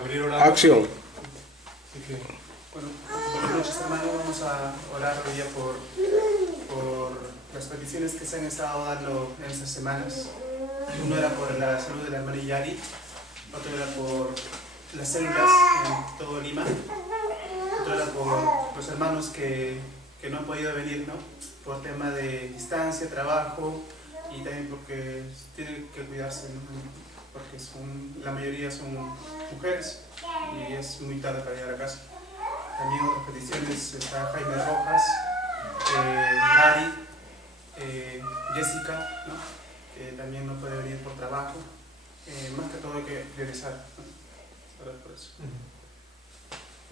Acción. Así que, bueno, buenas noches, hermanos. Vamos a orar hoy día por las peticiones que se han estado dando en estas semanas. Uno era por la salud de la hermana Yari, otro era por las células en todo Lima, otro era por los hermanos que no han podido venir, ¿no? Por tema de distancia, trabajo y también porque tienen que cuidarse, ¿no? Porque la mayoría son mujeres y es muy tarde para llegar a casa. También otras peticiones está Jaime Rojas, Gary, Jessica, ¿no? Que también no puede venir por trabajo. Más que todo hay que regresar, ¿no? Orar por eso.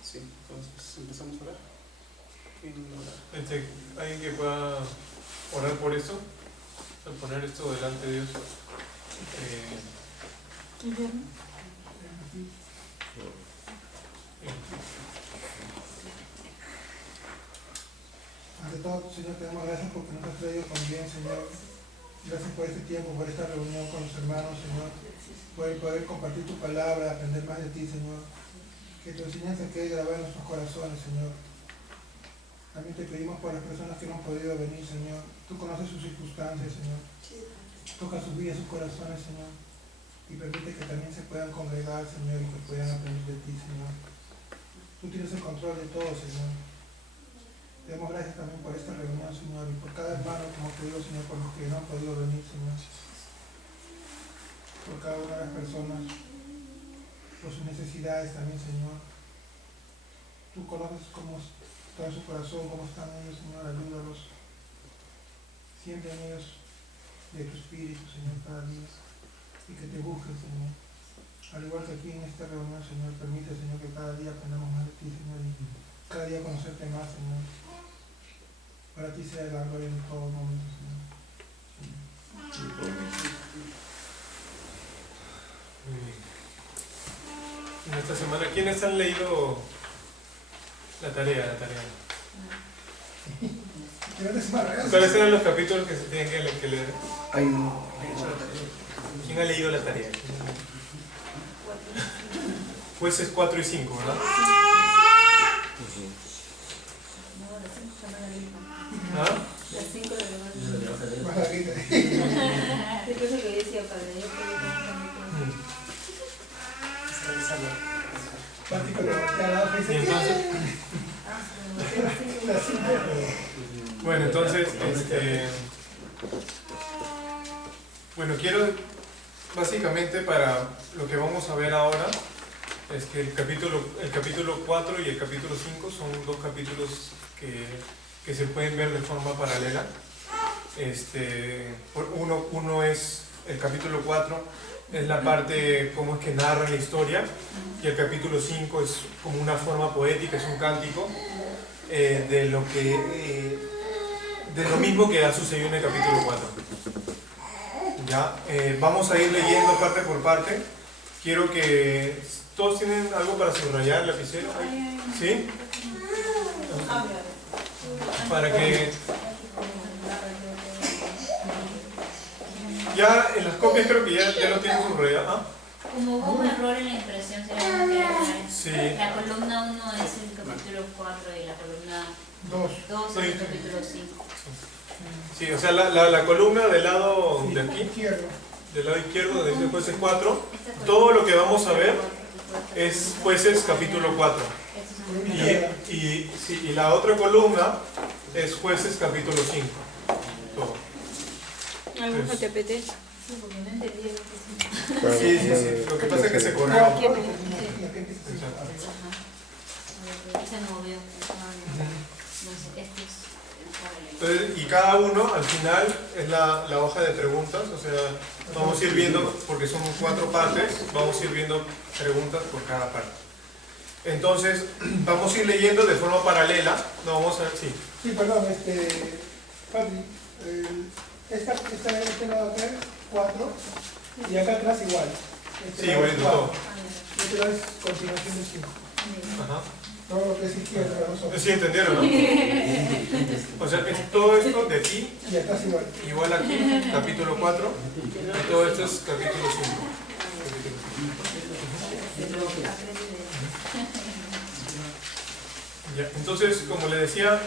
Sí, entonces empezamos a orar. ¿Quién orar? ¿Alguien que pueda orar por esto? Al poner esto delante de Dios. Ante todo, Señor, te damos gracias porque nos has traído con bien, Señor. Gracias por este tiempo, por esta reunión con los hermanos, Señor. Por el poder compartir tu palabra, aprender más de ti, Señor. Que tu enseñanza quede grabada en nuestros corazones, Señor. También te pedimos por las personas que no han podido venir, Señor. Tú conoces sus circunstancias, Señor. Toca sus vidas, sus corazones, Señor. Y permite que también se puedan congregar, Señor, y que puedan aprender de ti, Señor. Tú tienes el control de todo, Señor. Te damos gracias también por esta reunión, Señor, y por cada hermano, como te digo, Señor, por los que no han podido venir, Señor. Por cada una de las personas, por sus necesidades también, Señor. Tú conoces cómo está su corazón, cómo están ellos, Señor, ayúdalos. Siempre en ellos de tu espíritu, Señor, cada día. Y que te busquen, Señor. Al igual que aquí en esta reunión, Señor, permite, Señor, que cada día aprendamos más de ti, Señor, y cada día conocerte más, Señor. Para ti sea la gloria en todo momento, Señor. En esta semana, ¿quiénes han leído la tarea? ¿Cuáles eran los capítulos que se tienen que leer? ¿Quién ha leído la tarea? Jueces 4 y 5, ¿verdad? ¿Ah? Las 5 de la Más larguita. Después lo que decía padre, yo Y entonces, bueno, entonces, bueno, quiero, básicamente para lo que vamos a ver ahora, es que el capítulo 4 y el capítulo 5 son dos capítulos que se pueden ver de forma paralela. Uno es el capítulo 4, es la parte como es que narra la historia, y el capítulo 5 es como una forma poética, es un cántico de lo mismo que ha sucedido en el capítulo 4. Ya, vamos a ir leyendo parte por parte. Quiero que todos tienen algo para subrayar, lapicero, ¿sí? Para que ya en las copias creo que ya lo tienen subrayado. ¿Ah? Como hubo un error en la impresión, se va a quedar. Sí. La columna 1 es el capítulo 4 y la columna 2 es el capítulo 5. Sí, o sea, la columna del lado de aquí, Izquierdo. del lado izquierdo, donde dice Jueces 4, todo lo que vamos a ver es Jueces capítulo 4. Y la otra columna es Jueces capítulo 5. Todo. ¿Algún JPT? Sí, porque no entendí lo que Sí. Lo que pasa es que se corrió. Esa no veo. No sé, este es Entonces, y cada uno al final es la hoja de preguntas, o sea, vamos a ir viendo, porque son 4 partes, vamos a ir viendo preguntas por cada parte. Entonces, vamos a ir leyendo de forma paralela, no vamos a ver, sí. Sí, perdón, Patri, este lado acá es 4 y acá atrás igual. Sí, igualito todo. Este lado es continuación de 5. Ajá. Todo lo que es izquierda, los ojos. Sí, ¿entendieron, no? O sea, es todo esto de aquí, Y acá es igual. igual aquí, capítulo 4, y todo esto es capítulo 5. Aprende de Ya, entonces, como le decía,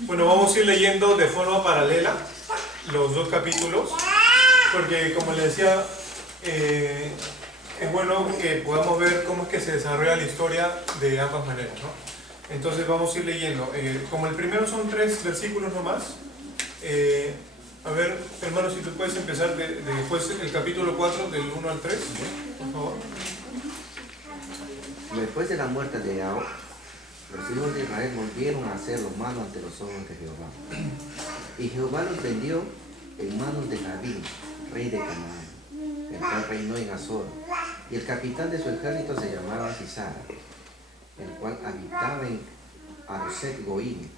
bueno, vamos a ir leyendo de forma paralela los dos capítulos, porque como le decía, es bueno que podamos ver cómo es que se desarrolla la historia de ambas maneras, ¿no? Entonces vamos a ir leyendo. Como el primero son 3 versículos nomás, a ver, hermano, si tú puedes empezar después el capítulo 4, del 1 al 3, por favor. Después de la muerte de Ahab, los hijos de Israel volvieron a hacer lo malo ante los ojos de Jehová. Y Jehová los vendió en manos de Jabín, rey de Canaán, el cual reinó en Azor. Y el capitán de su ejército se llamaba Sisara, el cual habitaba en Aroset Goim.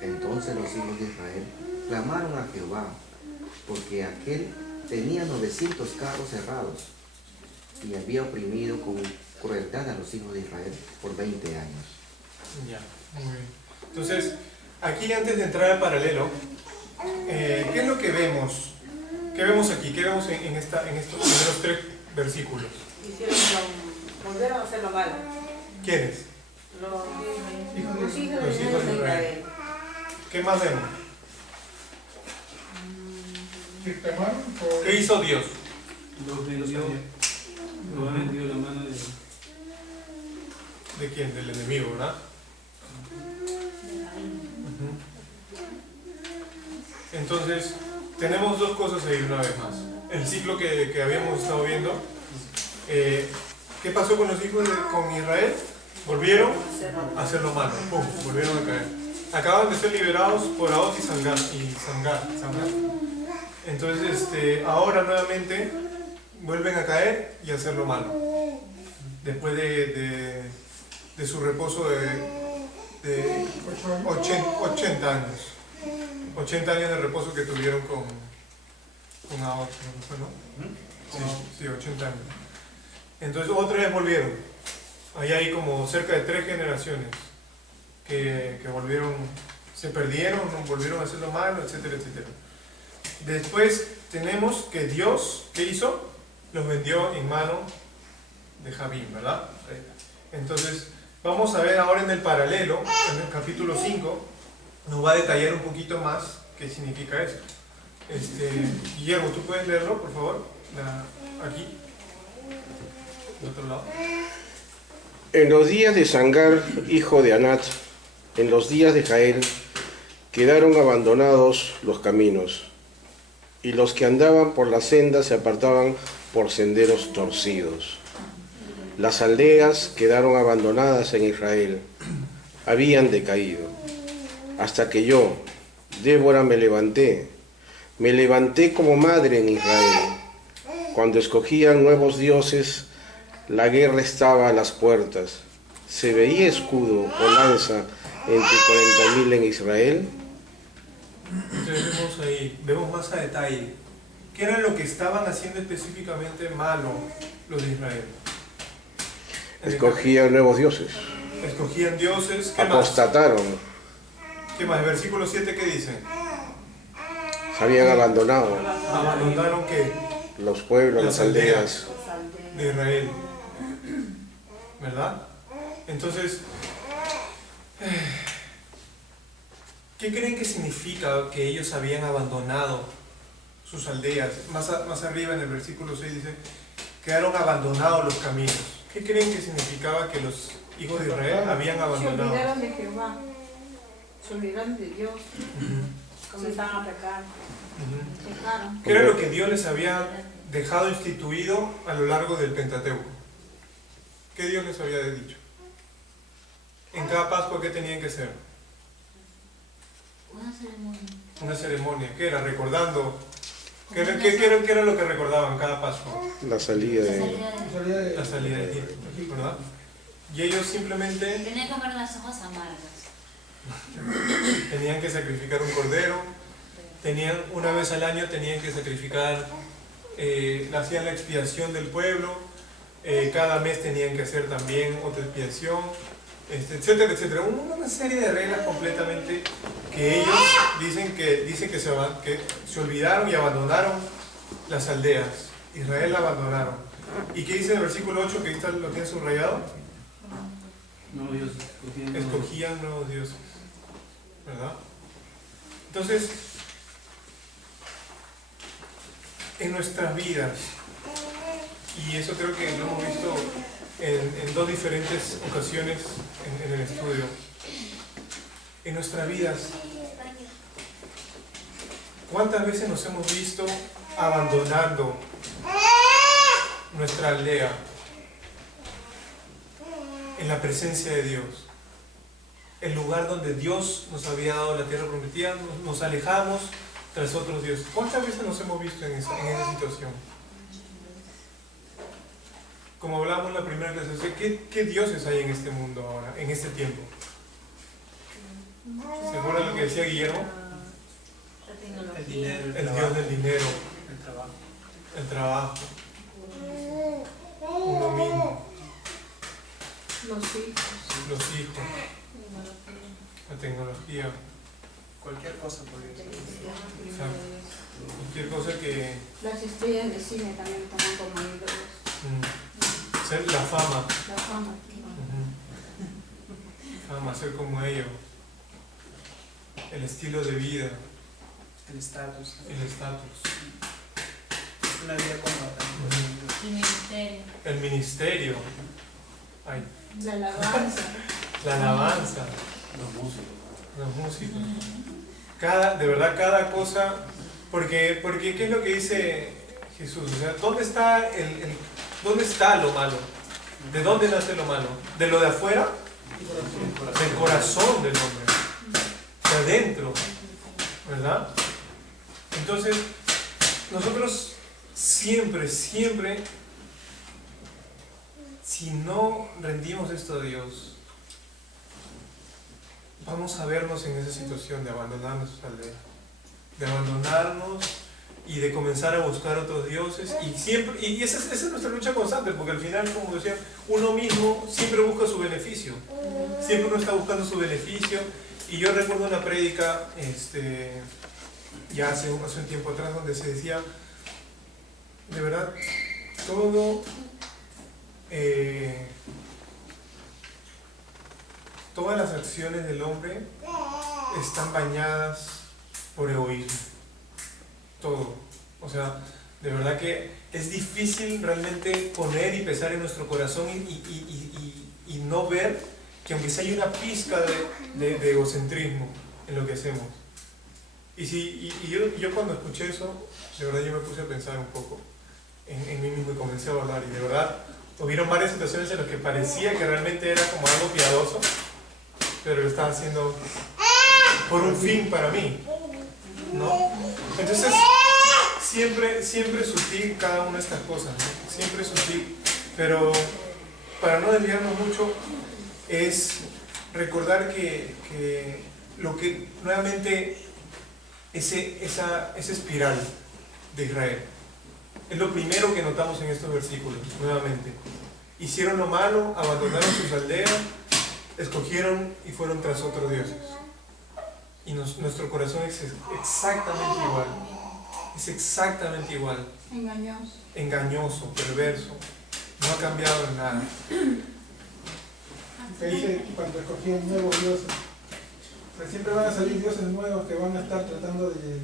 Entonces los hijos de Israel clamaron a Jehová, porque aquel tenía 900 carros cerrados y había oprimido con crueldad a los hijos de Israel por 20 años. Ya, muy bien. Entonces, aquí antes de entrar al paralelo, ¿qué es lo que vemos? ¿Qué vemos aquí? ¿Qué vemos en estos primeros 3 versículos? Volvieron a hacer lo malo. ¿Quiénes? Los hijos Los hijos de Israel. ¿Qué más vemos? Que clamaron por... ¿Qué hizo Dios? Los vendió, lo ha vendido la mano de... ¿De quién? Del enemigo, ¿verdad? Entonces, tenemos 2 cosas ahí una vez más. El ciclo que habíamos estado viendo. ¿Qué pasó con los hijos con Israel? Volvieron a hacer lo malo. ¡Pum! Volvieron a caer. Acaban de ser liberados por Ahot y Samgar. Entonces, ahora nuevamente vuelven a caer y a hacer lo malo. Después de su reposo de 80 años. 80 años de reposo que tuvieron con Ahot, ¿no? Sí, 80 años. Entonces otra vez volvieron. Ahí hay como cerca de 3 generaciones que volvieron, se perdieron, volvieron a hacer lo malo, etcétera, etcétera. Después tenemos que Dios, ¿qué hizo? Los vendió en mano de Jabín, ¿verdad? Entonces, vamos a ver ahora en el paralelo, en el capítulo 5, nos va a detallar un poquito más qué significa esto. Guillermo, ¿tú puedes leerlo, por favor? Aquí, del otro lado. En los días de Sangar, hijo de Anat, en los días de Jael, quedaron abandonados los caminos, y los que andaban por la senda se apartaban por senderos torcidos. Las aldeas quedaron abandonadas en Israel, habían decaído, hasta que yo, Débora, me levanté como madre en Israel. Cuando escogían nuevos dioses, la guerra estaba a las puertas. ¿Se veía escudo o lanza entre 40.000 en Israel? Entonces vemos más a detalle. ¿Qué era lo que estaban haciendo específicamente malo los de Israel? Escogían nuevos dioses. Escogían dioses. ¿Qué Apostataron. ¿Qué más? Versículo 7, ¿qué dice? Se habían abandonado. ¿Abandonaron qué? Los pueblos, las aldeas de Israel. ¿Verdad? Entonces, ¿qué creen que significa que ellos habían abandonado sus aldeas? Más arriba en el versículo 6 dice, quedaron abandonados los caminos. ¿Qué creen que significaba que los hijos de Israel habían abandonado? Se olvidaron de Jehová, se olvidaron de Dios, comenzaron a pecar. Pecaron. ¿Qué era lo que Dios les había dejado instituido a lo largo del Pentateuco? ¿Qué Dios les había dicho? En cada Pascua, ¿qué tenían que hacer? Una ceremonia. Una ceremonia. ¿Qué era? Recordando. ¿Qué era lo que recordaban cada Pascua? la salida de... La salida de Egipto, ¿verdad? Y ellos simplemente Tenía que comer las hojas amargas. tenían que sacrificar un cordero, una vez al año tenían que sacrificar, hacían la expiación del pueblo, cada mes tenían que hacer también otra expiación, etcétera, etcétera. Una serie de reglas completamente que ellos dicen que se olvidaron y abandonaron las aldeas. Israel la abandonaron. ¿Y qué dice en el versículo 8 que ahí está, lo tiene subrayado? No, ellos Escogían nuevos dioses, ¿verdad? Entonces, en nuestras vidas, y eso creo que lo hemos visto en dos diferentes ocasiones en el estudio, en nuestras vidas, ¿cuántas veces nos hemos visto abandonando nuestra aldea en la presencia de Dios? El lugar donde Dios nos había dado la tierra prometida, nos alejamos tras otros dioses. ¿Cuántas veces nos hemos visto en esa situación? Como hablábamos en la primera clase, ¿qué dioses hay en este mundo ahora, en este tiempo? ¿Se acuerdan lo que decía Guillermo? El dinero, El Dios del dinero, el trabajo. el trabajo, uno mismo, Los hijos. los hijos, la tecnología, Cualquier cosa podría ser. exacto. Cualquier cosa que... Las estrellas de cine también toman como ídolos. ser la fama, La fama. fama, ser como ellos, el estilo de vida, El estatus. el estatus, Una vida cómoda también. El ministerio. el ministerio, ay, La alabanza. la alabanza, los músicos. los músicos. De verdad, cada cosa, porque ¿qué es lo que dice Jesús? O sea, ¿dónde está lo malo? ¿De dónde nace lo malo? ¿De lo de afuera? Del corazón del hombre, de adentro, ¿verdad? Entonces, nosotros siempre, si no rendimos esto a Dios, vamos a vernos en esa situación de abandonar nuestra aldea, de abandonarnos y de comenzar a buscar otros dioses, y esa es nuestra lucha constante, porque al final, como decía, uno mismo siempre busca su beneficio, siempre uno está buscando su beneficio. Y yo recuerdo una prédica ya hace un tiempo atrás, donde se decía, de verdad, todas las acciones del hombre están bañadas por egoísmo. Todo. O sea, de verdad que es difícil realmente poner y pesar en nuestro corazón y no ver que aunque sea hay una pizca de egocentrismo en lo que hacemos. Y yo cuando escuché eso, de verdad yo me puse a pensar un poco en mí mismo y comencé a hablar. Y de verdad, hubieron varias situaciones en las que parecía que realmente era como algo piadoso, pero lo estaba haciendo por un fin para mí, ¿no? Entonces, siempre sutil cada una de estas cosas, ¿no? Siempre sutil, pero para no desviarnos mucho, es recordar que lo que nuevamente esa espiral de Israel es lo primero que notamos en estos versículos. Nuevamente, hicieron lo malo, abandonaron sus aldeas, escogieron y fueron tras otros dioses, y nuestro corazón es exactamente igual, es exactamente igual, engañoso, perverso, no ha cambiado en nada. Se dice cuando escogían nuevos dioses, pero siempre van a salir dioses nuevos que van a estar tratando de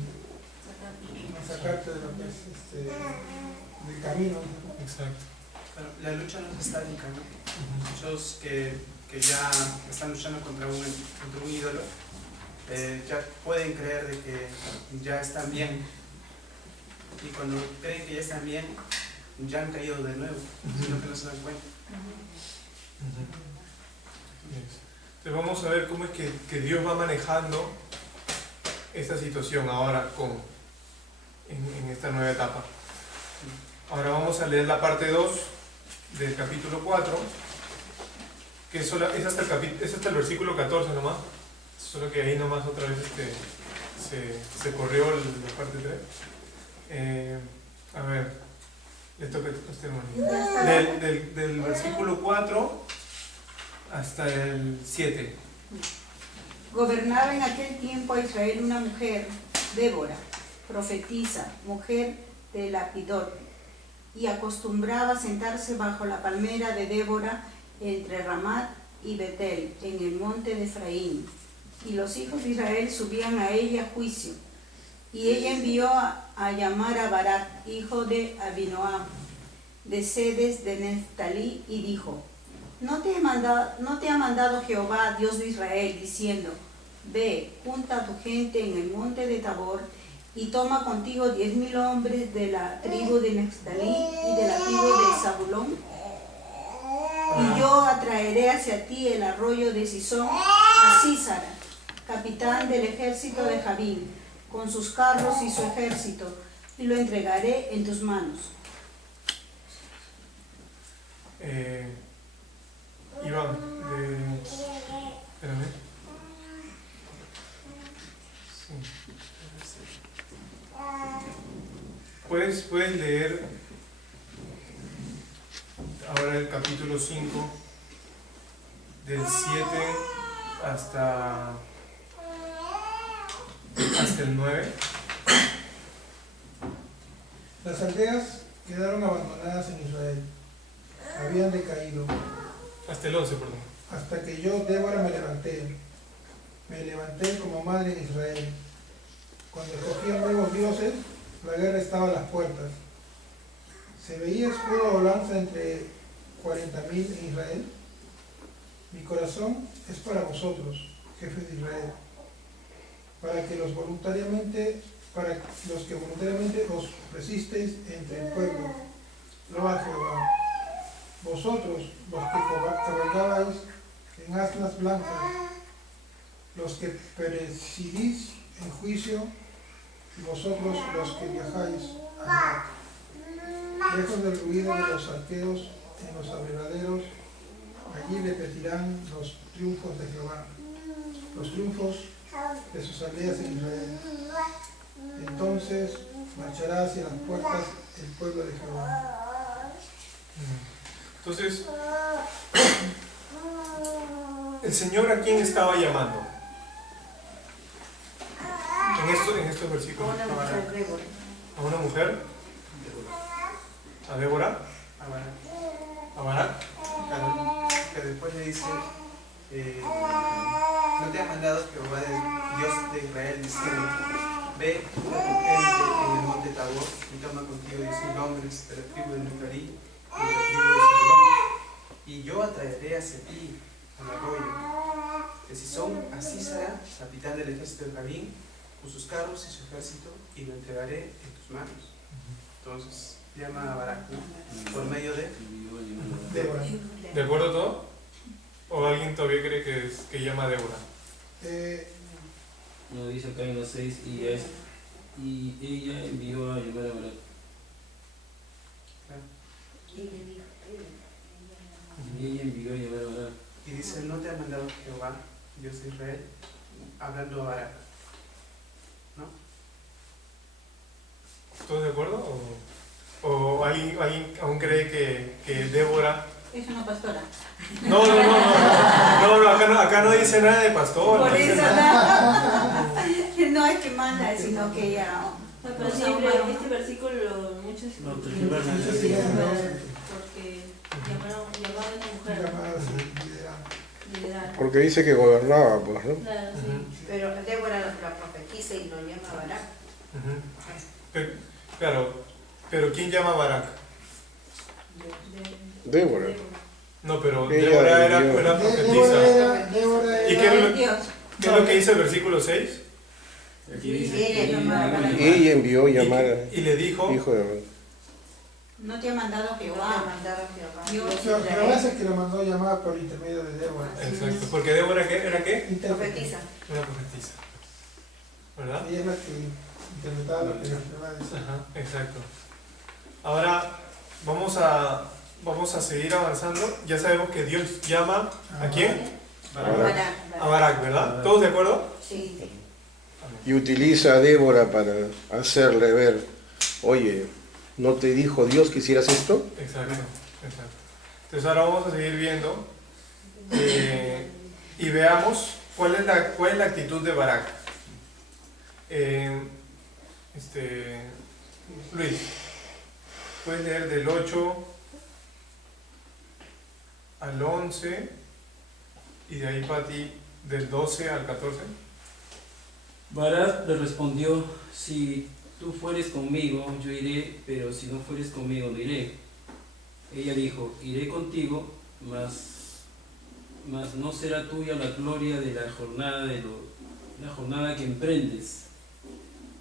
sacarte de lo que es del camino. Exacto. Pero la lucha no es estática, ¿no? Muchos que ya están luchando contra un ídolo, ya pueden creer de que ya están bien, y cuando creen que ya están bien, ya han caído de nuevo, sino que no se dan cuenta. Entonces vamos a ver cómo es que Dios va manejando esta situación ahora en esta nueva etapa. Ahora vamos a leer la parte 2 del capítulo 4, que es hasta el versículo 14 nomás, solo que ahí nomás otra vez se corrió la parte 3. A ver, le toca a este hermano. Del versículo 4 hasta el 7. Gobernaba en aquel tiempo a Israel una mujer, Débora, profetisa, mujer de Lapidot, y acostumbraba sentarse bajo la palmera de Débora entre Ramat y Betel, en el monte de Efraín. Y los hijos de Israel subían a ella a juicio. Y ella envió a llamar a Barak, hijo de Abinoam, de Sedes de Neftalí, y dijo: ¿No te ha mandado Jehová, Dios de Israel, diciendo: Ve, junta a tu gente en el monte de Tabor, y toma contigo 10,000 hombres de la tribu de Neftalí y de la tribu de Zabulón? Y yo atraeré hacia ti el arroyo de Sison a Sísara, capitán del ejército de Jabín, con sus carros y su ejército, y lo entregaré en tus manos. Iván, espérame. Sí. ¿Puedes leer ahora el capítulo 5, del 7 hasta el 9? Las aldeas quedaron abandonadas en Israel. Habían decaído. Hasta el 11, perdón. Hasta que yo, Débora, me levanté. Me levanté como madre en Israel. Cuando escogían nuevos dioses, la guerra estaba a las puertas. ¿Se veía escudo o lanza entre 40,000 en Israel? Mi corazón es para vosotros, jefes de Israel, para los que voluntariamente os resisteis entre el pueblo. Loa a Jehová. Vosotros, los que cabalgabais en asnas blancas, los que presidís en juicio, y vosotros los que viajáis al norte, lejos del ruido de los arqueros en los abrevaderos, allí repetirán los triunfos de Jehová, los triunfos de sus aldeas en Israel. Entonces marchará hacia las puertas el pueblo de Jehová. Entonces, ¿el Señor a quién estaba llamando? En estos versículos. A una mujer Débora. ¿A una mujer? ¿A Débora? A Barak. ¿A Barak? Claro, que después le dice: ¿no te ha mandado Jehová, Dios de Israel, diciendo: Ve, junta a tu gente en el monte Tabor, y toma contigo 10,000 hombres de la tribu de Neftalí y de la tribu de Zabulón, y yo atraeré hacia ti al arroyo de Sison a Sísara, capitán del ejército de Jabín, con sus carros y su ejército, y lo entregaré en tus manos? Entonces llama a Barak, ¿no? Por medio de Débora. ¿De acuerdo todo? ¿O alguien todavía cree que llama a Débora? No, dice acá en los 6, y ella envió a llamar a Barak. Y ella envió a llamar a Barak. Y dice: ¿no te ha mandado Jehová, Dios de Israel? Hablando a Barak, ¿no? ¿Todos de acuerdo? ¿O alguien aún cree que Débora? Es una pastora. No, acá no dice nada de pastor. Por no dice eso nada. no es que manda, sino que ella... Pero siempre este versículo muchos porque llamaban a una mujer. Liderar. Porque dice que gobernaba, pues, ¿no? Claro, sí. Pero Débora la profetiza y lo llama a Barak. Pero ¿quién llama a Barak? Débora. No, pero Ella Débora envió. era profetisa. Débora ¿Y era Dios. qué es lo que dice el versículo 6? Aquí dice Ella llamaba a Barak. Ella envió llamar Y le dijo: hijo de... No te ha mandado Jehová. Dios Jehová es el que lo mandó llamar por intermedio de Débora. Exacto, porque Débora ¿era qué? Profetiza. Una profetisa, ¿verdad? Ella es la que interpretaba lo que Jehová decía. Ajá, exacto. Ahora vamos a seguir avanzando. Ya sabemos que Dios llama ¿a quién? A Barak, ¿verdad? ¿Todos de acuerdo? Sí. Y utiliza a Débora para hacerle ver, oye, ¿no te dijo Dios que hicieras esto? Exacto. Entonces ahora vamos a seguir viendo y veamos cuál es la actitud de Barak. Luis. puedes leer del 8 al 11 y de ahí, Pati, del 12 al 14. Barak le respondió: si tú fueres conmigo, yo iré, pero si no fueres conmigo, no iré. Ella dijo: iré contigo, mas no será tuya la gloria de la jornada que emprendes,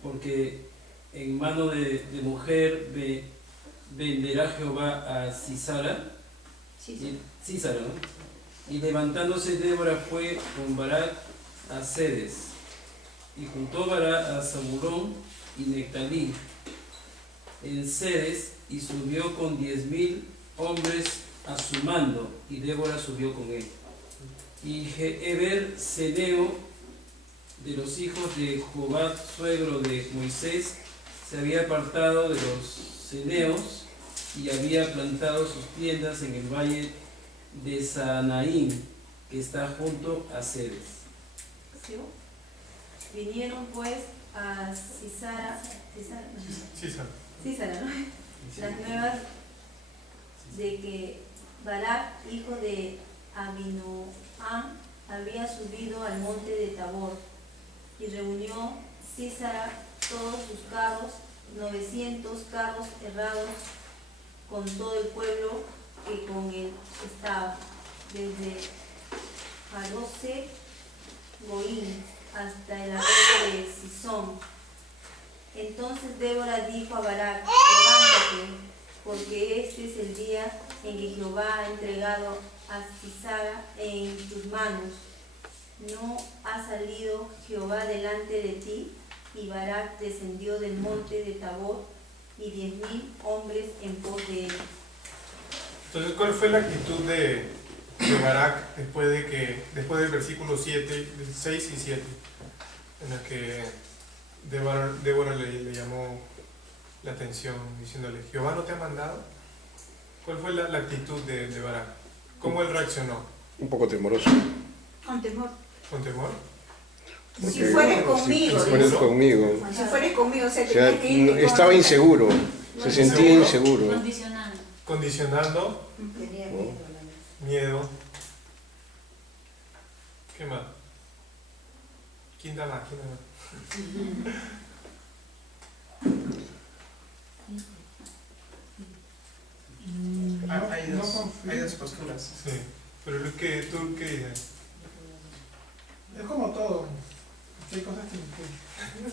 porque en mano de mujer venderá Jehová a Sisara. Císara, ¿no? Y levantándose Débora fue con Barak a Cedes, y juntó Barak a Zabulón y Nectalí en Cedes, y subió con 10,000 hombres a su mando, y Débora subió con él. Y Heber Ceneo, de los hijos de Jobab, suegro de Moisés, se había apartado de los ceneos y había plantado sus tiendas en el valle de Saanaim, que está junto a Cedes. ¿Sí? Vinieron pues a Sisara, ¿no? Las nuevas de que Barak, hijo de Abinoam, había subido al monte de Tabor, y reunió Sisara todos sus carros, 900 carros herrados, con todo el pueblo que con él estaba, desde Jarose Goín hasta el arroyo de Sison. Entonces Débora dijo a Barak: levántate, porque este es el día en que Jehová ha entregado a Sisara en tus manos. ¿No ha salido Jehová delante de ti? Y Barak descendió del monte de Tabor, y 10,000 hombres en pos de él. Entonces, ¿cuál fue la actitud de Barak después del versículo 7, 6 y 7, en la que Débora le llamó la atención diciéndole: ¿Jehová no te ha mandado? ¿Cuál fue la actitud de Barak? ¿Cómo él reaccionó? Un poco temoroso. Con temor. ¿Con temor? Si fueres conmigo. Si fueres conmigo. Si fueres conmigo, O sea, estaba inseguro, se sentía inseguro. Condicionando. Tenía Miedo. ¿Qué más? ¿Quién da más? Hay dos posturas. Sí, pero ¿tú qué dices? Es como todo. Hay cosas que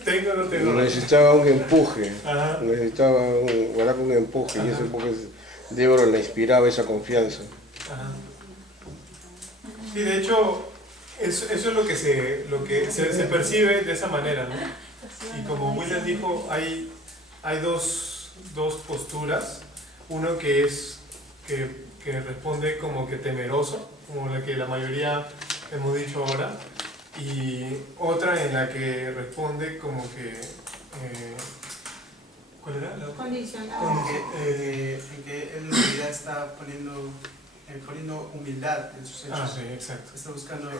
¿Tengo o no tengo? Necesitaba un empuje. Ajá. Necesitaba un empuje. Ajá. Y ese empuje Débora le inspiraba esa confianza. Ajá. Sí, de hecho, eso es lo que se percibe de esa manera, ¿no? Y como William dijo, hay dos posturas. Uno que responde como que temeroso, como la que la mayoría hemos dicho ahora, y otra en la que responde como que ¿cuál era? Condicionado. En que él en realidad está poniendo humildad en sus hechos. Sí, exacto. Está buscando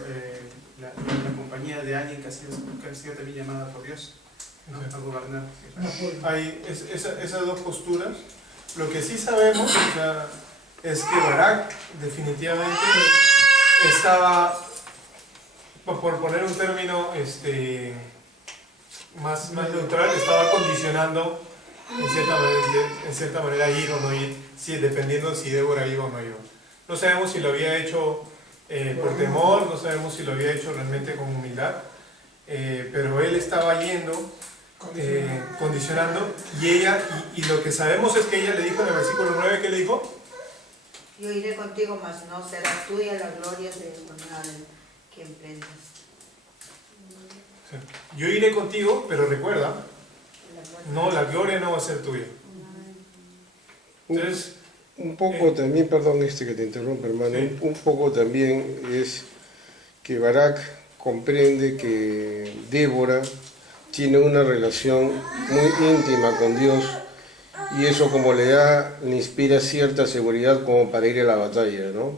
la compañía de alguien que ha sido también llamada por Dios, ¿no? A gobernar. Hay esas dos posturas. Lo que sí sabemos, o sea, es que Barak definitivamente estaba, por poner un término más neutral, estaba condicionando en cierta manera ir o no ir, dependiendo si Débora iba o no iba. No sabemos si lo había hecho por temor, no sabemos si lo había hecho realmente con humildad, pero él estaba yendo, condicionando, y lo que sabemos es que ella le dijo en el versículo 9, ¿qué le dijo? Yo iré contigo, mas no será tuya la gloria de jornada que emprendas. Yo iré contigo, pero recuerda, no, la gloria no va a ser tuya. Entonces, un poco también, perdón que te interrumpa, hermano, sí. Un poco también es que Barak comprende que Débora tiene una relación muy íntima con Dios, y eso como le inspira cierta seguridad como para ir a la batalla, ¿no?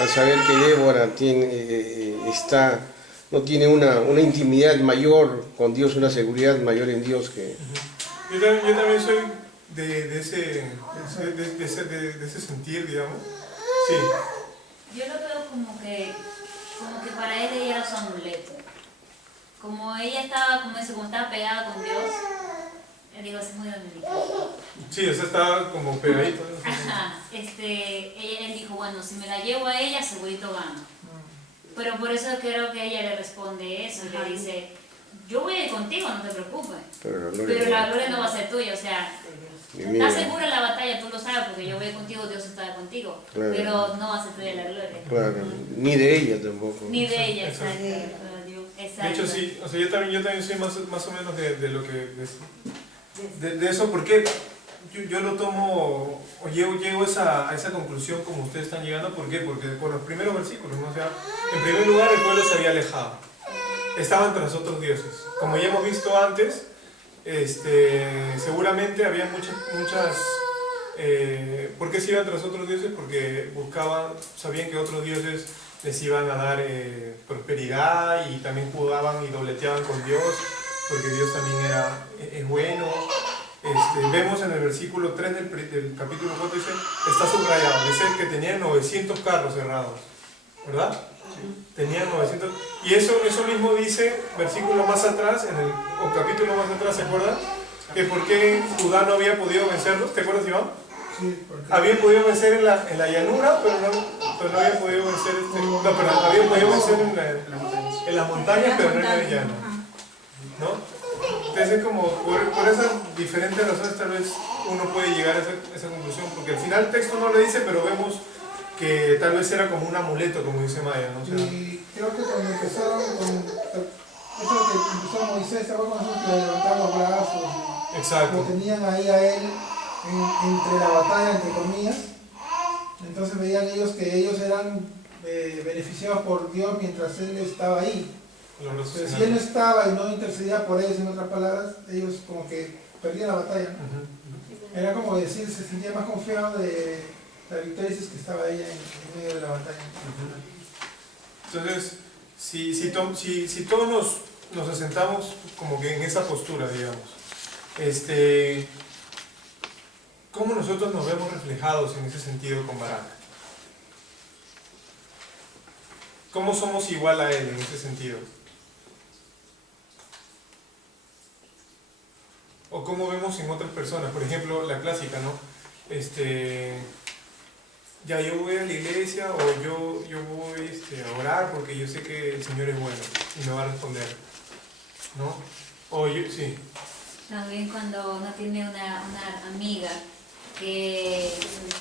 Al saber que Débora no tiene una intimidad mayor con Dios, una seguridad mayor en Dios que... Yo también soy de ese sentir, digamos. Sí. Yo lo veo como que para él ella era su amuleto. Como ella estaba, como estaba pegada con Dios, él digo, es muy dominicano. Sí, o sea, estaba como pegadito. Ajá, él dijo, bueno, si me la llevo a ella, segurito gano. Pero por eso creo que ella le responde eso, le dice, yo voy a ir contigo, no te preocupes. Pero la gloria no va a ser tuya, o sea, estás segura en la batalla, tú lo sabes, porque yo voy contigo, Dios está contigo. Claro. Pero no va a ser tuya la gloria. Claro, ni de ella tampoco. Ni de ella, exacto. De hecho, sí, o sea, yo también soy más o menos de lo que... De eso, porque yo lo tomo, o llego a esa conclusión como ustedes están llegando. ¿Por qué? Porque por los primeros versículos, ¿no? O sea, en primer lugar el pueblo se había alejado, estaban tras otros dioses. Como ya hemos visto antes, seguramente había muchas ¿por qué se iban tras otros dioses? Porque sabían que otros dioses les iban a dar prosperidad, y también jugaban y dobleteaban con Dios, porque Dios también es bueno. Vemos en el versículo 3 del capítulo 4, dice, está subrayado, dice que tenían 900 carros cerrados, ¿verdad? Tenían 900, y eso mismo dice, versículo más atrás, o capítulo más atrás, ¿se acuerdan? Que por qué Judá no había podido vencerlos, ¿te acuerdas, Iván? Sí, porque... Había podido vencer en la llanura, pero no había podido vencer había podido vencer en las montañas, pero no en el llano, ¿no? Entonces, como por esas diferentes razones, tal vez uno puede llegar a esa conclusión, porque al final el texto no lo dice, pero vemos que tal vez era como un amuleto, como dice Maya, ¿no? O sea, y creo que cuando empezaron eso que empezó Moisés, ¿se acuerdan cuando le levantaban los brazos? exacto. Lo tenían ahí a él entre la batalla, entre comillas. Entonces veían ellos que ellos eran beneficiados por Dios mientras él estaba ahí. Pero si él no estaba y no intercedía por ellos, en otras palabras, ellos como que perdían la batalla, ¿no? Era como decir, se sentía más confiado de la victoria que estaba ella en medio de la batalla. Entonces, si todos nos asentamos como que en esa postura, digamos, ¿cómo nosotros nos vemos reflejados en ese sentido con Barak? ¿Cómo somos igual a él en ese sentido? O cómo vemos en otras personas, por ejemplo, la clásica, ¿no? Ya yo voy a la iglesia, o yo voy a orar porque yo sé que el Señor es bueno y me va a responder, ¿no? O yo, sí. También cuando uno tiene una amiga que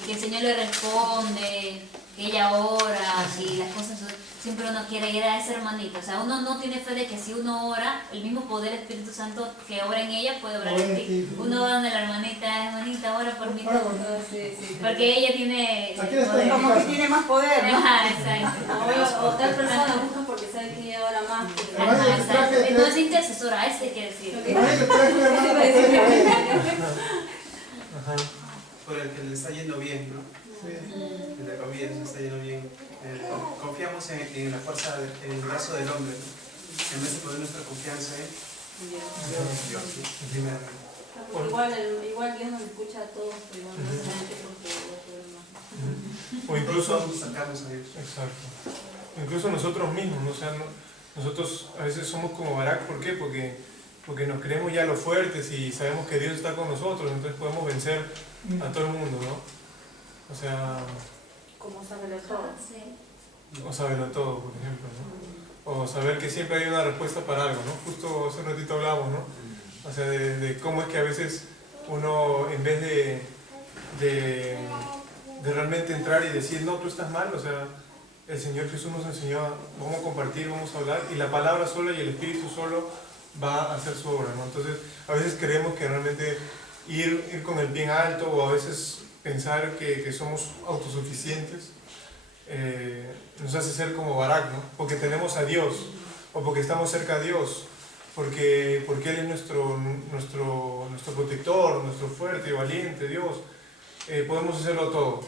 el Señor le responde, que ella ora, y las cosas, siempre uno quiere ir a esa hermanita. O sea, uno no tiene fe de que si uno ora, el mismo poder del Espíritu Santo que ora en ella puede orar en ti. Uno va donde la hermanita, ora por mí. Porque ella tiene poder. Como que tiene más poder, ¿no? Ajá, exacto. O tal persona busca porque sabe que ella ora más. Ajá, exacto. No es intercesora, eso hay que decir. Ajá. Por el que le está yendo bien, ¿no? Entre comillas, le está yendo bien. Confiamos en la fuerza, en el brazo del hombre, ¿no? En vez de poner nuestra confianza en Dios, primeramente. Igual Dios nos escucha a todos, pero no solamente porque O incluso sacarnos a Dios. Exacto. Incluso nosotros mismos, ¿no? O sea, nosotros a veces somos como Barak, ¿por qué? Porque nos creemos ya los fuertes y sabemos que Dios está con nosotros, entonces podemos vencer a todo el mundo, ¿no? O sea... como saberlo todo. O saberlo todo, por ejemplo, ¿no? O saber que siempre hay una respuesta para algo, ¿no? Justo hace un ratito hablábamos, ¿no? O sea, de cómo es que a veces uno, en vez de realmente entrar y decir, no, tú estás mal, o sea, el Señor Jesús nos enseñó, vamos a compartir, vamos a hablar, y la palabra sola y el Espíritu solo va a hacer su obra, ¿no? Entonces, a veces creemos que realmente ir con el pie en alto, o a veces pensar que somos autosuficientes, nos hace ser como Barak, ¿no? Porque tenemos a Dios, o porque estamos cerca de Dios, porque Él es nuestro protector, nuestro fuerte y valiente Dios. Podemos hacerlo todo,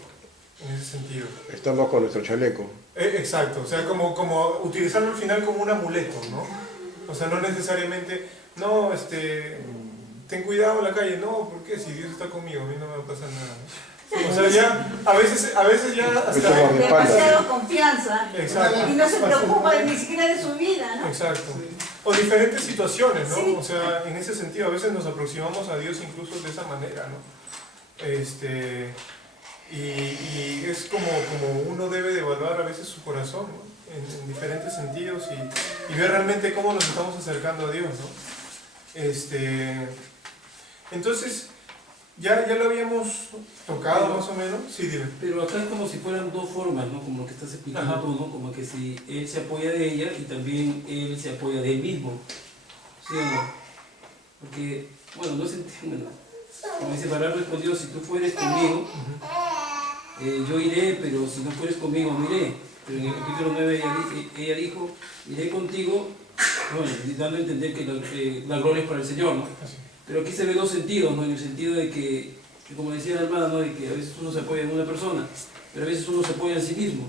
en ese sentido. Estamos con nuestro chaleco. Exacto, o sea, como utilizarlo al final como un amuleto, ¿no? O sea, no necesariamente, no, te ten cuidado en la calle. No, ¿por qué? Si Dios está conmigo, a mí no me va a pasar nada, ¿no? O sea, ya, a veces ya hasta... Demasiado confianza. Exacto. Y no se preocupa ni siquiera de su vida, ¿no? Exacto. O diferentes situaciones, ¿no? Sí. O sea, en ese sentido, a veces nos aproximamos a Dios incluso de esa manera, ¿no? Y es como uno debe de evaluar a veces su corazón, ¿no? En diferentes sentidos y ver realmente cómo nos estamos acercando a Dios, ¿no? Entonces, ya lo habíamos tocado más o menos. Sí, dime. Pero acá es como si fueran dos formas, ¿no? Como lo que estás explicando tú, ¿no? Como que si él se apoya de ella y también él se apoya de él mismo. ¿Sí o no? Porque, bueno, no se entiende, ¿no? Como dice, Balaam respondió, si tú fueres conmigo, yo iré, pero si no fueres conmigo, no iré. Pero en el capítulo 9 ella dijo, iré contigo, bueno, dando a entender que la gloria es para el Señor, ¿no? Pero aquí se ve dos sentidos, ¿no? En el sentido de que como decía la hermana, ¿no? De que a veces uno se apoya en una persona, pero a veces uno se apoya en sí mismo.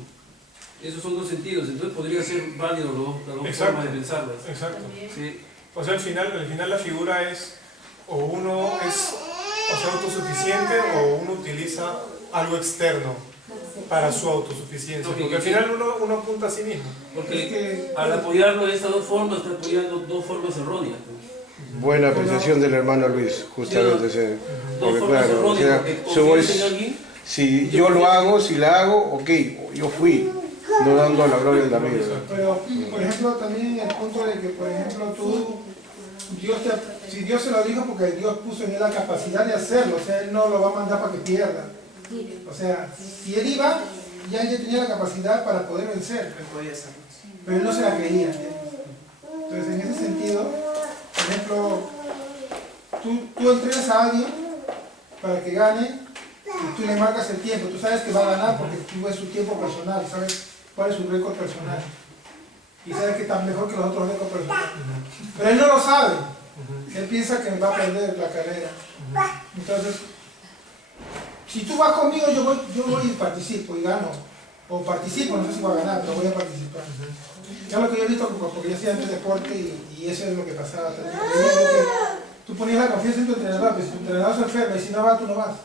Esos son dos sentidos, entonces podría ser válido las dos formas de pensarlas. Exacto. Sí. O sea, al final la figura es, o uno es autosuficiente o uno utiliza algo externo para su autosuficiencia. Porque al final uno apunta a sí mismo. Porque al apoyarlo de estas dos formas, está apoyando dos formas erróneas. Buena apreciación del hermano Luis, justamente. Sí, porque claro, o sea, si yo lo hago, si la hago, ok, yo fui, no dando la gloria del amigo. Pero, por ejemplo, también el punto de que, por ejemplo, si Dios se lo dijo porque Dios puso en él la capacidad de hacerlo, o sea, él no lo va a mandar para que pierda. O sea, si él iba, ya tenía la capacidad para poder vencer. Él podía hacerlo. Pero él no se la creía. Entonces, en ese sentido, por ejemplo, tú entrenas a alguien para que gane y tú le marcas el tiempo. Tú sabes que va a ganar porque tú ves su tiempo personal, sabes cuál es su récord personal. Y sabes que está mejor que los otros récords personales. Pero él no lo sabe. Él piensa que va a perder la carrera. Entonces, si tú vas conmigo, yo voy y participo y gano. O participo, no sé si voy a ganar, pero voy a participar. Es lo que yo he visto porque yo hacía antes deporte y eso es lo que pasaba. Tú ponías la confianza en tu entrenador, pero si tu entrenador se enferma y si no va, tú no vas.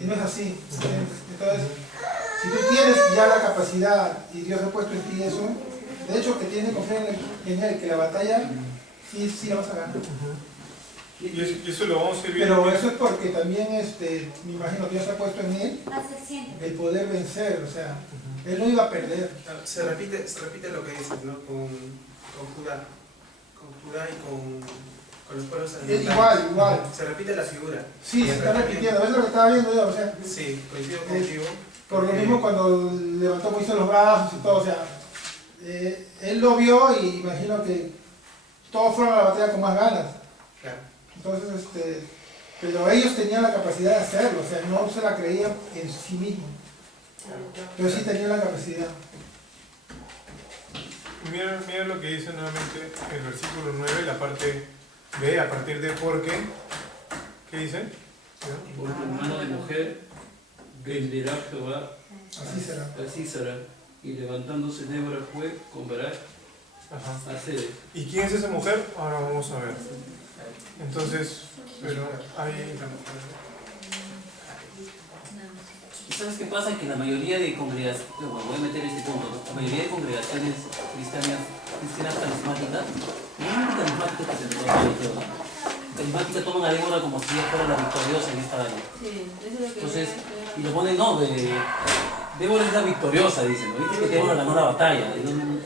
Y no es así. Entonces, si tú tienes ya la capacidad y Dios ha puesto en ti eso, de hecho que tienes confianza en él, que la batalla sí la vas a ganar. Y eso lo vamos a ir viendo. Pero eso es porque también, me imagino que Dios ha puesto en él el poder vencer, o sea, él no iba a perder. Se repite lo que dices, ¿no? Con Judá. Con Judá y con los pueblos alimentarios. Igual. Se repite la figura. Sí, se está repitiendo, eso es lo que estaba viendo yo, o sea. Sí, coincido contigo. Por lo mismo cuando levantó Moisés los brazos y todo, o sea, él lo vio y imagino que todos fueron a la batalla con más ganas. Claro. Entonces, pero ellos tenían la capacidad de hacerlo, o sea, no se la creían en sí mismos. Pero sí tenían la capacidad. Mira lo que dice nuevamente el versículo 9, la parte B, a partir de por qué. ¿Qué dice? Por tu mano de mujer venderá Jehová Así será. Y levantándose Débora fue con Barak a Sede. ¿Y quién es esa mujer? Ahora vamos a ver. Entonces, pero hay... ¿Sabes qué pasa? Que la mayoría de congregaciones, bueno, voy a meter este punto, ¿no? La mayoría de congregaciones cristianas carismáticas, no es carismáticas que se tratan, carismáticas toman a Débora como si ella fuera la victoriosa en esta área. Entonces, y lo ponen, no, Débora es la victoriosa, dicen, ¿no? Viste que Débora ganó la batalla, y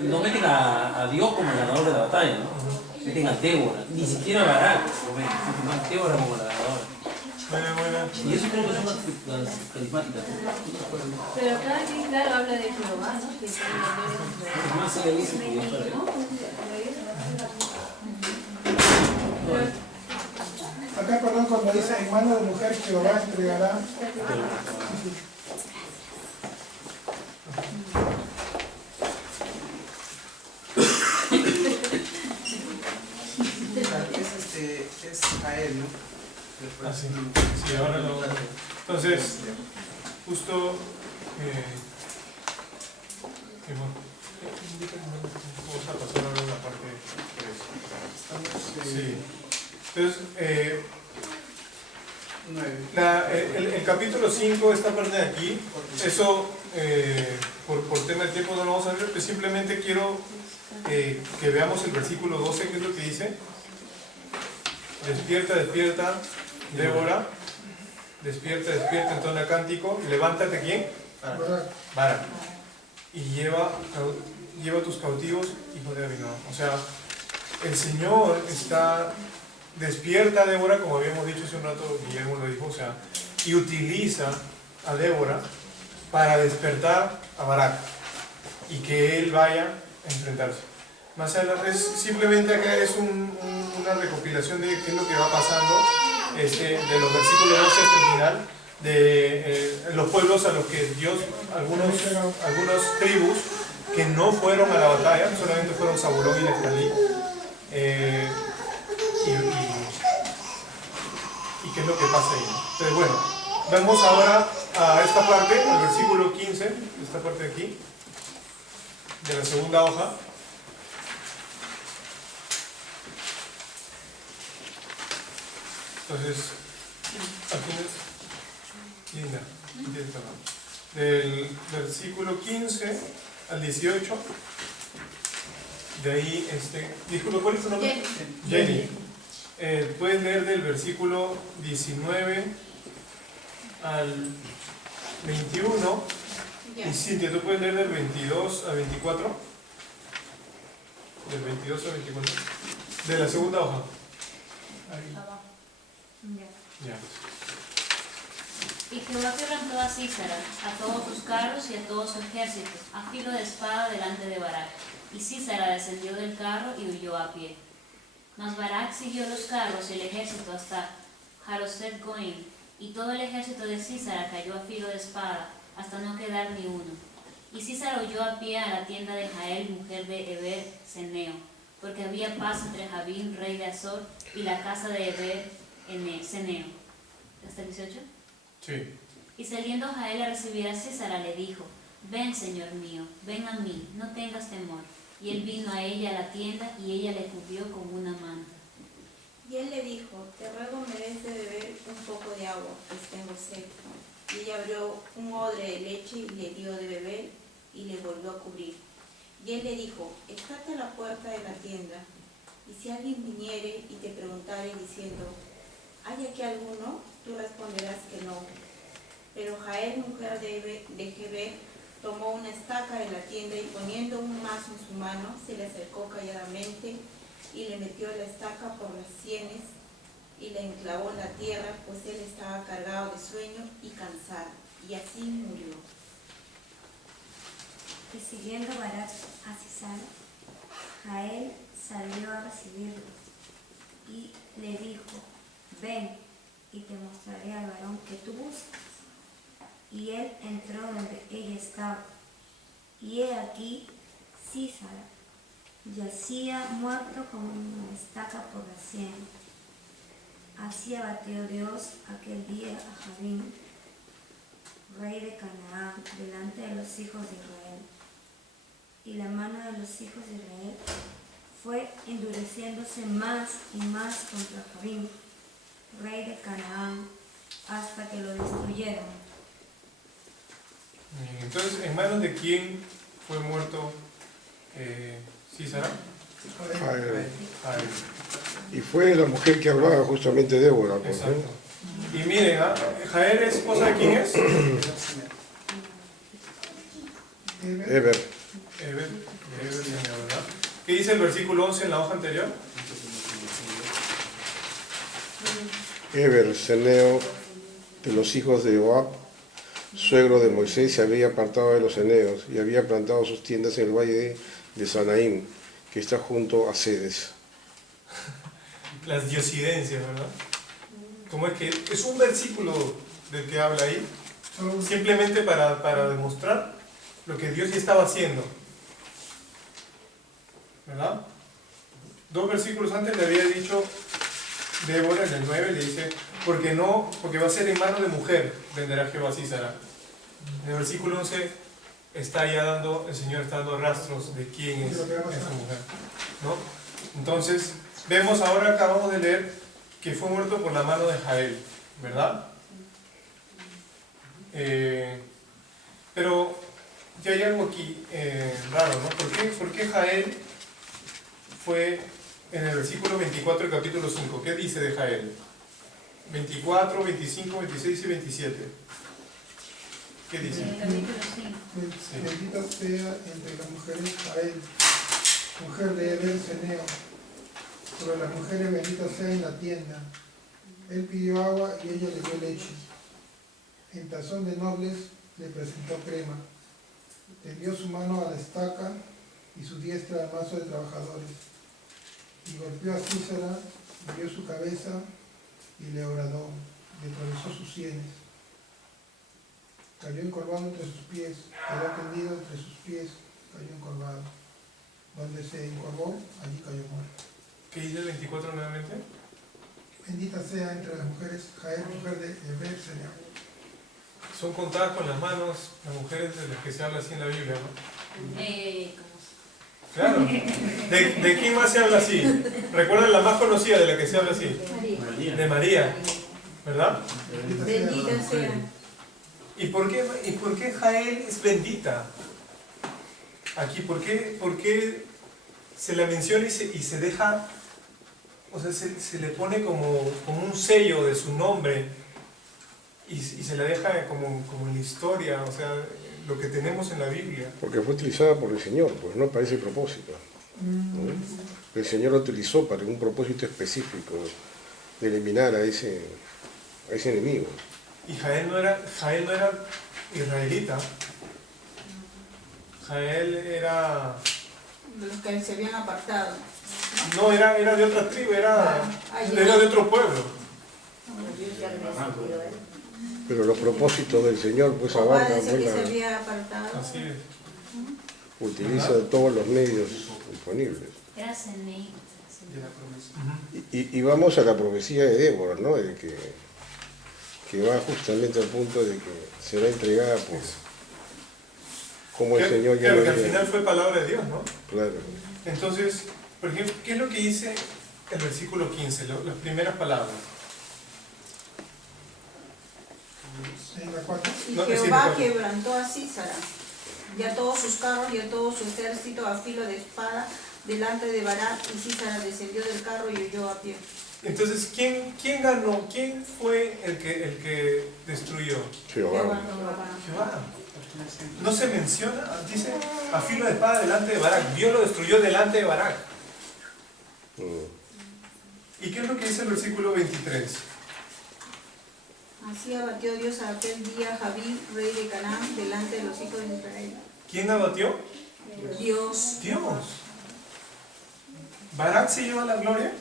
no meten a Dios como el ganador de la batalla, ¿no? Meten a Débora, ni siquiera a Barak, meten a Débora como la ganadora. Y eso creo que son las carismáticas. Pero cada quien, claro, habla de Jehová, ¿no? Que tiene la gloria de Jehová. Más ella dice que Dios para él. Acá, perdón, cuando dice en mano de mujer Jehová entregará. Es a él, ¿no? Sí, ahora lo... Entonces, justo... vamos a pasar ahora a la parte 3. Sí. Entonces, 9. el capítulo 5, esta parte de aquí, eso por tema de tiempo no lo vamos a ver, pero simplemente quiero que veamos el versículo 12, que es lo que dice. Despierta, despierta, Débora. Despierta, despierta, entona cántico. Levántate, ¿quién? Barak. Y lleva tus cautivos, hijo de Abinoam. O sea, el Señor está despierta a Débora, como habíamos dicho hace un rato, Guillermo lo dijo, o sea, y utiliza a Débora para despertar a Barak y que él vaya a enfrentarse. Más adelante, simplemente acá es una recopilación de qué es lo que va pasando de los versículos 12 hasta el final, de los pueblos a los que Dios, algunos tribus que no fueron a la batalla, solamente fueron Zabulón y Neftalí. Y qué es lo que pasa ahí, ¿no? Entonces, bueno, vamos ahora a esta parte, al versículo 15, esta parte de aquí, de la segunda hoja. Entonces, aquí, Linda, del versículo 15 al 18, de ahí, disculpe, ¿cuál es tu nombre? Jenny. Pueden leer del versículo 19 al 21. Y Cintia, ¿tú puedes leer del 22 a 24? Del 22 a 24. De la segunda hoja. Ya. Y Jehová quebrantó a Sísara, a todos sus carros y a todo su ejército, a filo de espada delante de Barak. Y Sísara descendió del carro y huyó a pie. Mas Barak siguió los carros y el ejército hasta Haroset Goim, y todo el ejército de Sísara cayó a filo de espada, hasta no quedar ni uno. Y Sísara huyó a pie a la tienda de Jael, mujer de Eber Seneo, porque había paz entre Jabín, rey de Azor, y la casa de Eber Seneo. ¿Hasta el 18? Sí. Y saliendo Jael a recibir a Sísara, le dijo: ven, señor mío, ven a mí, no tengas temor. Y él vino a ella a la tienda, y ella le cubrió con una manta. Y él le dijo: te ruego me des de beber un poco de agua, pues tengo sed. Y ella abrió un odre de leche y le dio de beber, y le volvió a cubrir. Y él le dijo: estate a la puerta de la tienda, y si alguien viniere y te preguntare diciendo: ¿hay aquí alguno? Tú responderás que no. Pero Jael, mujer de Jeber, tomó una estaca de la tienda y poniendo un mazo en su mano, se le acercó calladamente y le metió la estaca por las sienes y la enclavó en la tierra, pues él estaba cargado de sueño y cansado, y así murió. Y siguiendo Barak a Sísara, Jael salió a recibirlo y le dijo: ven y te mostraré al varón que tú buscas. Y él entró donde ella estaba, y he aquí Sísara yacía muerto con una estaca por la sien. Así abatió Dios aquel día a Jabín, rey de Canaán, delante de los hijos de Israel. Y la mano de los hijos de Israel fue endureciéndose más y más contra Jabín, rey de Canaán, hasta que lo destruyeron. Entonces, ¿en manos de quién fue muerto Sísara? Jael. Y fue la mujer que hablaba justamente Débora. Exacto. Y miren, ¿Jael es esposa de quién es? Eber. ¿Verdad? ¿Qué dice el versículo 11 en la hoja anterior? Eber Seneo, de los hijos de Joab, suegro de Moisés, se había apartado de los eneos y había plantado sus tiendas en el valle de Sanaim, que está junto a Cedes. Las diosidencias, ¿verdad? Como es que es un versículo del que habla ahí, simplemente para demostrar lo que Dios ya estaba haciendo, ¿verdad? 2 versículos antes le había dicho Débora, en el 9, le dice: porque va a ser en mano de mujer venderá Jehová a Sísara. En el versículo 11 el Señor está dando rastros de quién es esa mujer, ¿no? Entonces, vemos ahora, acabamos de leer que fue muerto por la mano de Jael, ¿verdad? Pero ya hay algo aquí raro, ¿no? ¿Por qué Jael fue en el versículo 24 del capítulo 5? ¿Qué dice de Jael? 24, 25, 26 y 27. ¿Qué dice? Bendita sea entre las mujeres Jael, mujer de Eber Ceneo. Sobre las mujeres bendita sea en la tienda. Él pidió agua y ella le dio leche. En tazón de nobles le presentó crema. Tendió su mano a la estaca y su diestra al mazo de trabajadores. Y golpeó a Císara, hirió su cabeza y le horadó, le atravesó sus sienes. Cayó encorvado entre sus pies, quedó tendido entre sus pies, cayó encorvado. Donde se encorvó, allí cayó muerto. ¿Qué dice el 24 nuevamente? Bendita sea entre las mujeres Jael, mujer de Eber Ceneo. Son contadas con las manos las mujeres de las que se habla así en la Biblia, ¿no? Claro. ¿De quién más se habla así? ¿Recuerdan la más conocida de la que se habla así? María. De María, ¿verdad? Bendita sea. ¿Y por qué Jael es bendita? Aquí, ¿por qué se la menciona y se deja, o sea, se le pone como un sello de su nombre y se la deja como en la historia, o sea, lo que tenemos en la Biblia? Porque fue utilizada por el Señor, pues no para ese propósito, ¿no? El Señor la utilizó para un propósito específico, de eliminar a ese enemigo. Y Jael no era israelita. Jael era... De los que se habían apartado. No, era de otra tribu, era de otro pueblo. Pero los propósitos del Señor pues abarcan, Parece que se había apartado. Así es. utiliza todos los medios disponibles. Era Ceneitas. Y vamos a la profecía de Débora, ¿no? De que va justamente al punto de que será entregada por como el Señor ya claro, lo que al había. final fue palabra de Dios, ¿no? Claro. Entonces, por ejemplo, ¿qué es lo que dice el versículo 15? Las primeras palabras. Y No, Jehová quebrantó a Císara, y a todos sus carros y a todo su ejército a filo de espada delante de Barak, y Císara descendió del carro y huyó a pie. Entonces, ¿quién ganó? ¿Quién fue el que destruyó? Jehová. Jehová. No se menciona, dice, a filo de espada delante de Barak. Dios lo destruyó delante de Barak. ¿Y qué es lo que dice el versículo 23? Así abatió Dios a aquel día a Javí, rey de Canaán, delante de los hijos de Israel. ¿Quién abatió? Dios. Dios. ¿Barak se lleva la gloria?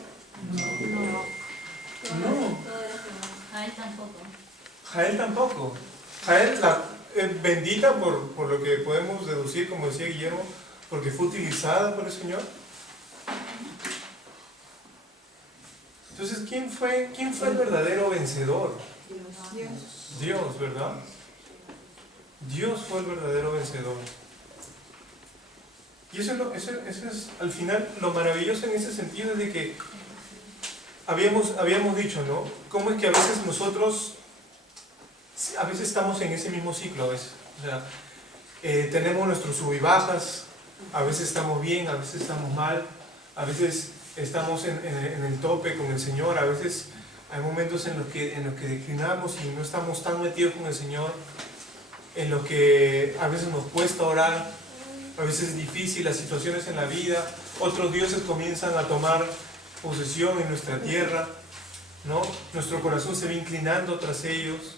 No. Jael tampoco. Jael tampoco. Jael es bendita por lo que podemos deducir, como decía Guillermo, porque fue utilizada por el Señor. Entonces, ¿quién fue el verdadero vencedor? Dios, ¿verdad? Dios fue el verdadero vencedor. Y eso es al final lo maravilloso en ese sentido, es de que habíamos dicho, ¿no? Cómo es que a veces nosotros estamos en ese mismo ciclo, a veces. O sea, tenemos nuestros sub y bajas, a veces estamos bien, a veces estamos mal, a veces estamos en el tope con el Señor, a veces hay momentos en los que declinamos y no estamos tan metidos con el Señor, en los que a veces nos cuesta orar, a veces es difícil las situaciones en la vida, otros dioses comienzan a tomar posesión en nuestra tierra, ¿no? Nuestro corazón se va inclinando tras ellos.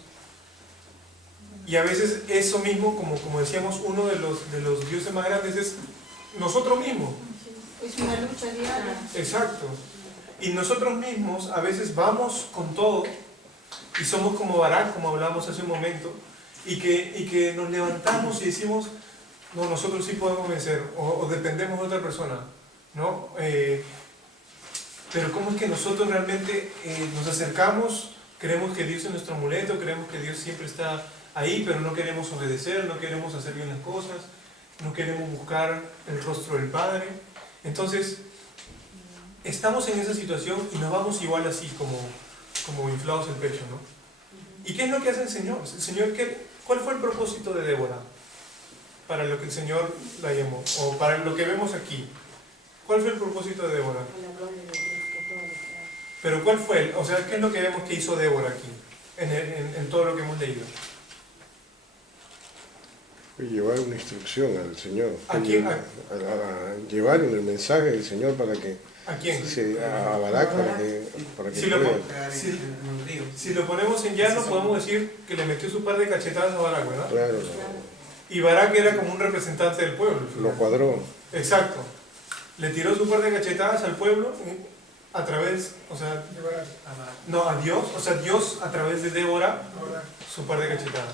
Y a veces eso mismo, como decíamos, uno de los dioses más grandes es nosotros mismos. Es una lucha diaria. Exacto. Y nosotros mismos a veces vamos con todo y somos como Barak, como hablábamos hace un momento, y que nos levantamos y decimos, no, nosotros sí podemos vencer, o dependemos de otra persona, ¿no? Pero ¿cómo es que nosotros realmente nos acercamos? Creemos que Dios es nuestro amuleto, creemos que Dios siempre está ahí, pero no queremos obedecer, no queremos hacer bien las cosas, no queremos buscar el rostro del Padre. Entonces, estamos en esa situación y nos vamos igual así como inflados el pecho, ¿no? ¿Y qué es lo que hace el Señor? ¿Cuál fue el propósito de Débora? Para lo que el Señor la llamó, o para lo que vemos aquí. ¿Cuál fue el propósito de Débora? Pero ¿cuál fue? O sea, ¿qué es lo que vemos que hizo Débora aquí? En todo lo que hemos leído. Llevar una instrucción al Señor. ¿A quién? A llevar el mensaje del Señor para que... ¿A quién? A Barak para que si lo ponemos en llano, podemos decir que le metió su par de cachetadas a Barak, ¿verdad? Claro. Y Barak era como un representante del pueblo. Lo cuadró. Exacto. Le tiró su par de cachetadas al pueblo a través, o sea, no, a Dios, o sea, Dios a través de Débora, su par de cachetadas.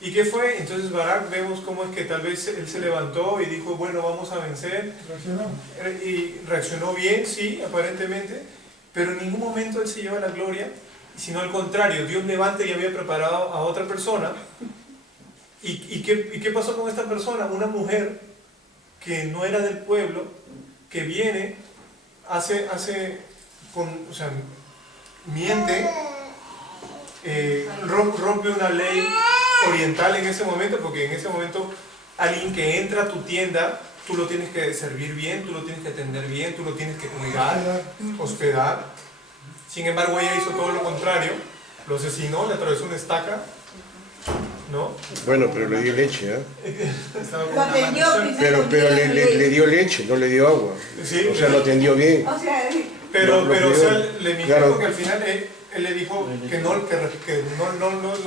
¿Y qué fue? Entonces Barak vemos cómo es que tal vez él se levantó y dijo, bueno, vamos a vencer. Y reaccionó bien, sí, aparentemente, pero en ningún momento él se lleva la gloria, sino al contrario, Dios levanta y había preparado a otra persona. ¿Y qué pasó con esta persona? Una mujer que no era del pueblo, que viene, miente, rompe una ley oriental en ese momento, porque en ese momento alguien que entra a tu tienda, tú lo tienes que servir bien, tú lo tienes que atender bien, tú lo tienes que cuidar, hospedar. Sin embargo, ella hizo todo lo contrario, lo asesinó, le atravesó una estaca, ¿no? Bueno, pero le dio leche, ¿eh? Lo atendió Pero le dio leche, no le dio agua. Sí, o sea, lo atendió bien. O sea, pero o sea, le mintió, claro. porque al final él le dijo que no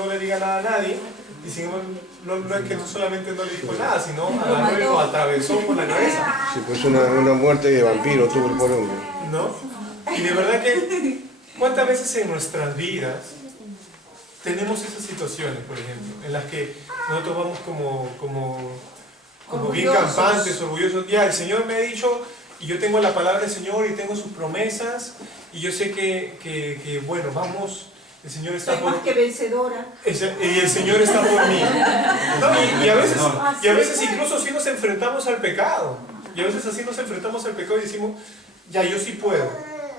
le diga nada a nadie. Y sin embargo, no es que no solamente no le dijo nada, sino a lo atravesó por la cabeza. Sí, pues una muerte de vampiro tuvo el pobre hombre. ¿No? Y de verdad que, ¿cuántas veces en nuestras vidas tenemos esas situaciones, por ejemplo, en las que nosotros vamos como bien campantes, orgullosos? Ya, el Señor me ha dicho, y yo tengo la palabra del Señor y tengo sus promesas, y yo sé que bueno, vamos... El Señor está soy más que vencedora. Y el Señor está por mí. No, y a veces incluso así nos enfrentamos al pecado. Y a veces así nos enfrentamos al pecado y decimos, ya, yo sí puedo.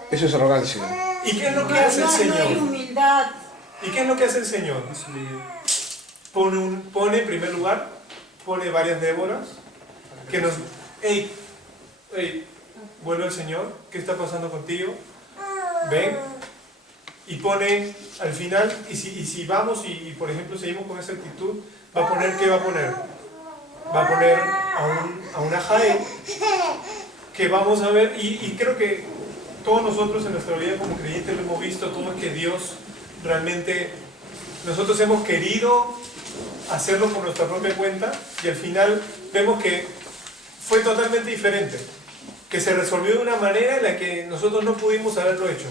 Eso es arrogancia. ¿Y qué es lo que hace el Señor? No hay humildad. ¿Y qué es lo que hace el Señor? Pone en primer lugar, pone varias Déboras que nos... Hey, vuelve el Señor, ¿qué está pasando contigo? Ven. Y pone al final, y si vamos y por ejemplo seguimos con esa actitud, va a poner, ¿qué va a poner? Va a poner a una Jael, que vamos a ver, y creo que todos nosotros en nuestra vida como creyentes lo hemos visto, cómo es que Dios realmente, nosotros hemos querido hacerlo por nuestra propia cuenta, y al final vemos que fue totalmente diferente, que se resolvió de una manera en la que nosotros no pudimos haberlo hecho,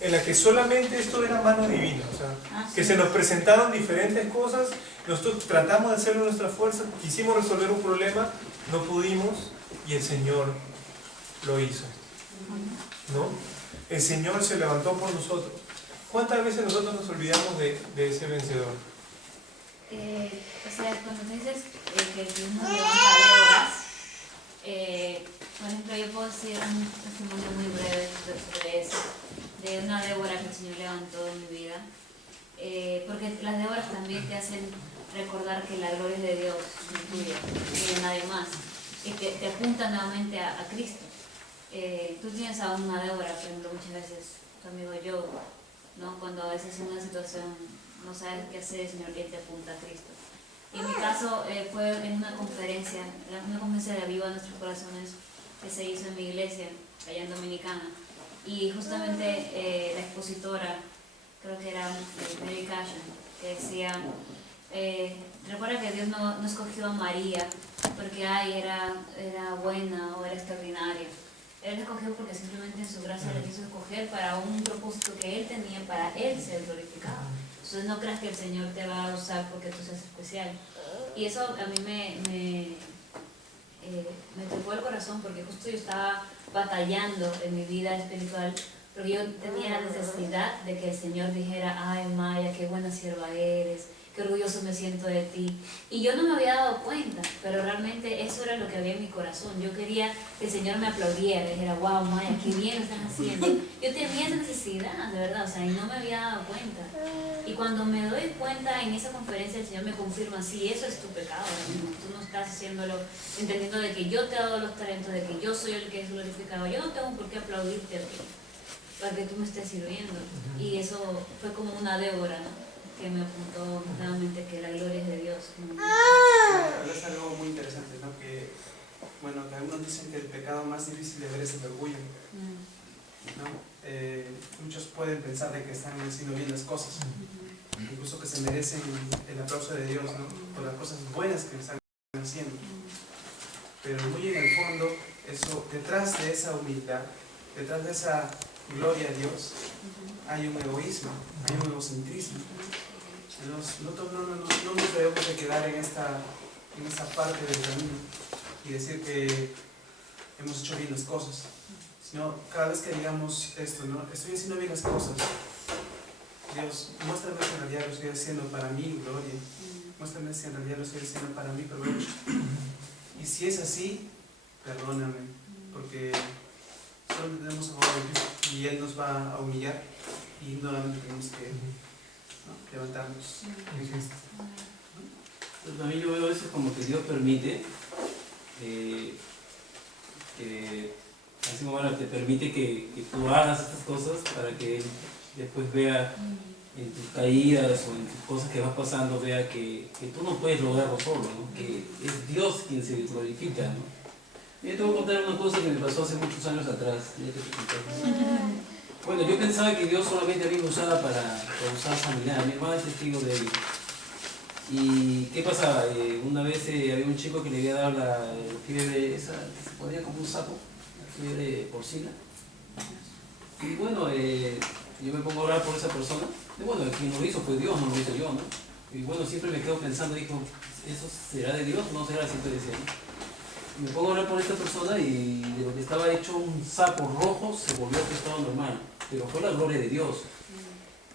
en la que solamente esto era mano divina, o sea, que se nos presentaron diferentes cosas, nosotros tratamos de hacerlo nuestra fuerza, quisimos resolver un problema, no pudimos, y el Señor lo hizo, ¿no? El Señor se levantó por nosotros. ¿Cuántas veces nosotros nos olvidamos de ese vencedor? O sea, cuando tú dices que Dios nos levanta Déboras, por ejemplo, yo puedo decir un testimonio muy breve sobre eso, de una Débora que el Señor levantó en mi vida, porque las Déboras también te hacen recordar que la gloria es de Dios, no tuya, y de nadie más, y te apuntan nuevamente a Cristo. Tú tienes a una Débora, por ejemplo, muchas veces tu amigo yo, ¿no? Cuando a veces en una situación no sabes qué hacer, el Señor te apunta a Cristo. Y en mi caso fue en una conferencia de Aviva Nuestros Corazones que se hizo en mi iglesia, allá en Dominicana. Y justamente la expositora, creo que era Mary Cashin, que decía, recuerda que Dios no escogió a María porque era buena o era extraordinaria. Él la escogió porque simplemente en su gracia le quiso escoger para un propósito que Él tenía para Él ser glorificado. Entonces no creas que el Señor te va a usar porque tú seas especial. Y eso a mí me tocó el corazón, porque justo yo estaba batallando en mi vida espiritual, porque yo tenía la necesidad de que el Señor dijera, ay Maya, qué buena sierva eres, qué orgulloso me siento de ti. Y yo no me había dado cuenta, pero pero realmente eso era lo que había en mi corazón. Yo quería que el Señor me aplaudiera, y dijera, wow, Maya, qué bien lo estás haciendo. Yo tenía esa necesidad, de verdad, o sea, y no me había dado cuenta. Y cuando me doy cuenta en esa conferencia, el Señor me confirma, sí, eso es tu pecado, ¿no? Tú no estás haciéndolo, entendiendo de que yo te he dado los talentos, de que yo soy el que es glorificado. Yo no tengo por qué aplaudirte a ti, para que tú me estés sirviendo. Y eso fue como una Débora, ¿no? Que me apuntó nuevamente que la gloria es de Dios. Es algo muy interesante, ¿no? Que, bueno, que algunos dicen que el pecado más difícil de ver es el orgullo, ¿no? Muchos pueden pensar de que están haciendo bien las cosas, incluso que se merecen el aplauso de Dios, ¿no? Por las cosas buenas que están haciendo. Pero muy en el fondo, eso, detrás de esa humildad, detrás de esa gloria a Dios, hay un egoísmo, hay un egocentrismo. Nosotros no nos debemos de quedar en esta parte del camino y decir que hemos hecho bien las cosas, sino cada vez que digamos esto, ¿no? Estoy haciendo bien las cosas, Dios, muéstrame si en realidad lo estoy haciendo para mi gloria, muéstrame si en realidad lo estoy haciendo para mi provecho, y si es así, perdóname, porque solo tenemos a favor de Cristo y Él nos va a humillar y nuevamente tenemos que, ¿no?, levantarnos en Cristo. Pero también yo veo a veces como que Dios permite así como ahora te permite que tú hagas estas cosas para que Él después vea en tus caídas o en tus cosas que vas pasando, vea que tú no puedes lograrlo solo, ¿no? Que es Dios quien se glorifica, ¿no? Yo te voy a contar una cosa que me pasó hace muchos años atrás. Bueno, yo pensaba que Dios solamente a mí me usaba para usar sanidad. Mi hermana es testigo de ello. ¿Y qué pasaba? Una vez había un chico que le había dado la fiebre esa, que se ponía como un sapo, la fiebre porcina. Y bueno, yo me pongo a orar por esa persona. Y bueno, quien lo hizo fue Dios, no lo hice yo, ¿no? Y bueno, siempre me quedo pensando, dijo, ¿eso será de Dios? No será, siempre decía, ¿no? Me pongo a orar por esta persona y de lo que estaba hecho un sapo rojo se volvió a su estado normal, pero fue la gloria de Dios.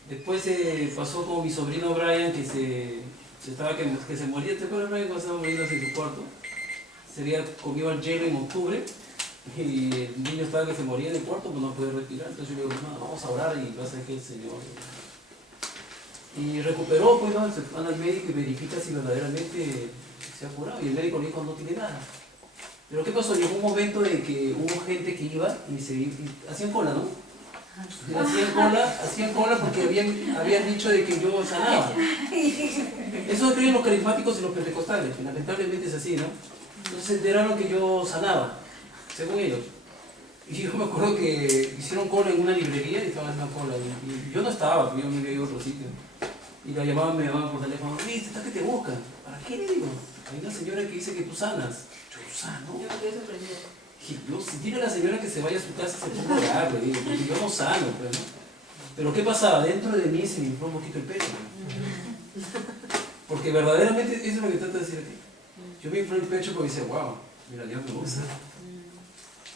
Después pasó con mi sobrino Brian que se moría. ¿Te acuerdas, Brian, cuando estaba muriendo en su cuarto? Se había comido el hielo en octubre y el niño estaba que se moría en el cuarto, pues no podía respirar. Entonces yo le digo, no, vamos a orar y va a ser que el Señor. Y recuperó, pues ¿no? Se van al médico y verifica si verdaderamente se ha curado y el médico le dijo, no tiene nada. Pero ¿qué pasó? Llegó un momento de que hubo gente que iba y hacían cola, ¿no? Hacían cola porque habían dicho de que yo sanaba. Eso creen los carismáticos y los pentecostales, que lamentablemente es así, ¿no? Entonces era lo que yo sanaba, según ellos. Y yo me acuerdo que hicieron cola en una librería y estaban haciendo cola. Y yo no estaba, yo me iba a otro sitio. Y me llamaban por teléfono, ¿viste? ¿Está que te buscan? ¿Para qué? Le digo, hay una señora que dice que tú sanas. Yo sano. Yo me quedé sorprendida. Si dile a la señora que se vaya a su casa se ponga a orar, le digo, porque yo no sano, pues, ¿no? Pero ¿qué pasaba? Dentro de mí se me infló un poquito el pecho, ¿no? Porque verdaderamente eso es lo que trata de decir aquí. Yo me inflé el pecho porque decía, wow, mira, Dios me gusta.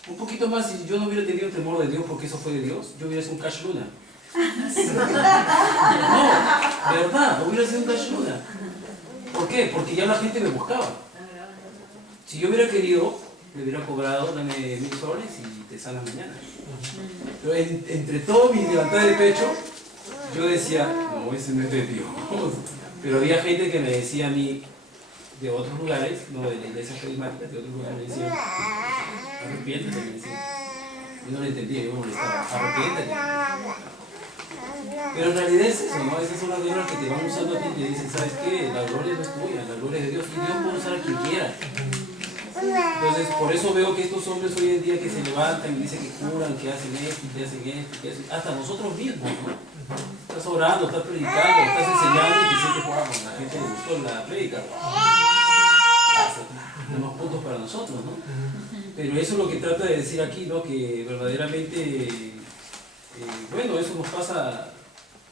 Un poquito más, si yo no hubiera tenido temor de Dios porque eso fue de Dios, yo hubiera sido un Cash Luna. No, de verdad, hubiera sido un Cash Luna. ¿Por qué? Porque ya la gente me buscaba. Si yo hubiera querido, le hubiera cobrado, dame 1000 soles y te sanas mañana. Pero entre todo mi levantada de pecho, yo decía, no, ese no es de Dios. Pero había gente que me decía a mí, de otros lugares, no de la iglesia carismática, de otros lugares, me decían, arrepiéntete, me decían. Yo no lo entendía, yo me molestaba, arrepiéntete. Pero en realidad es eso, ¿no? Esas son las guerras que te van usando a ti y te dicen, ¿sabes qué? La gloria no es tuya, la gloria es de Dios y Dios puede usar a quien quiera. Entonces, por eso veo que estos hombres hoy en día que se levantan y dicen que curan, que hacen esto, que hacen esto, que hacen... Hasta nosotros mismos, ¿no? Estás orando, estás predicando, estás enseñando y te sientes, wow, la gente le gustó la predica. Unos puntos para nosotros, ¿no? Pero eso es lo que trata de decir aquí, ¿no? Que verdaderamente, bueno, eso nos pasa,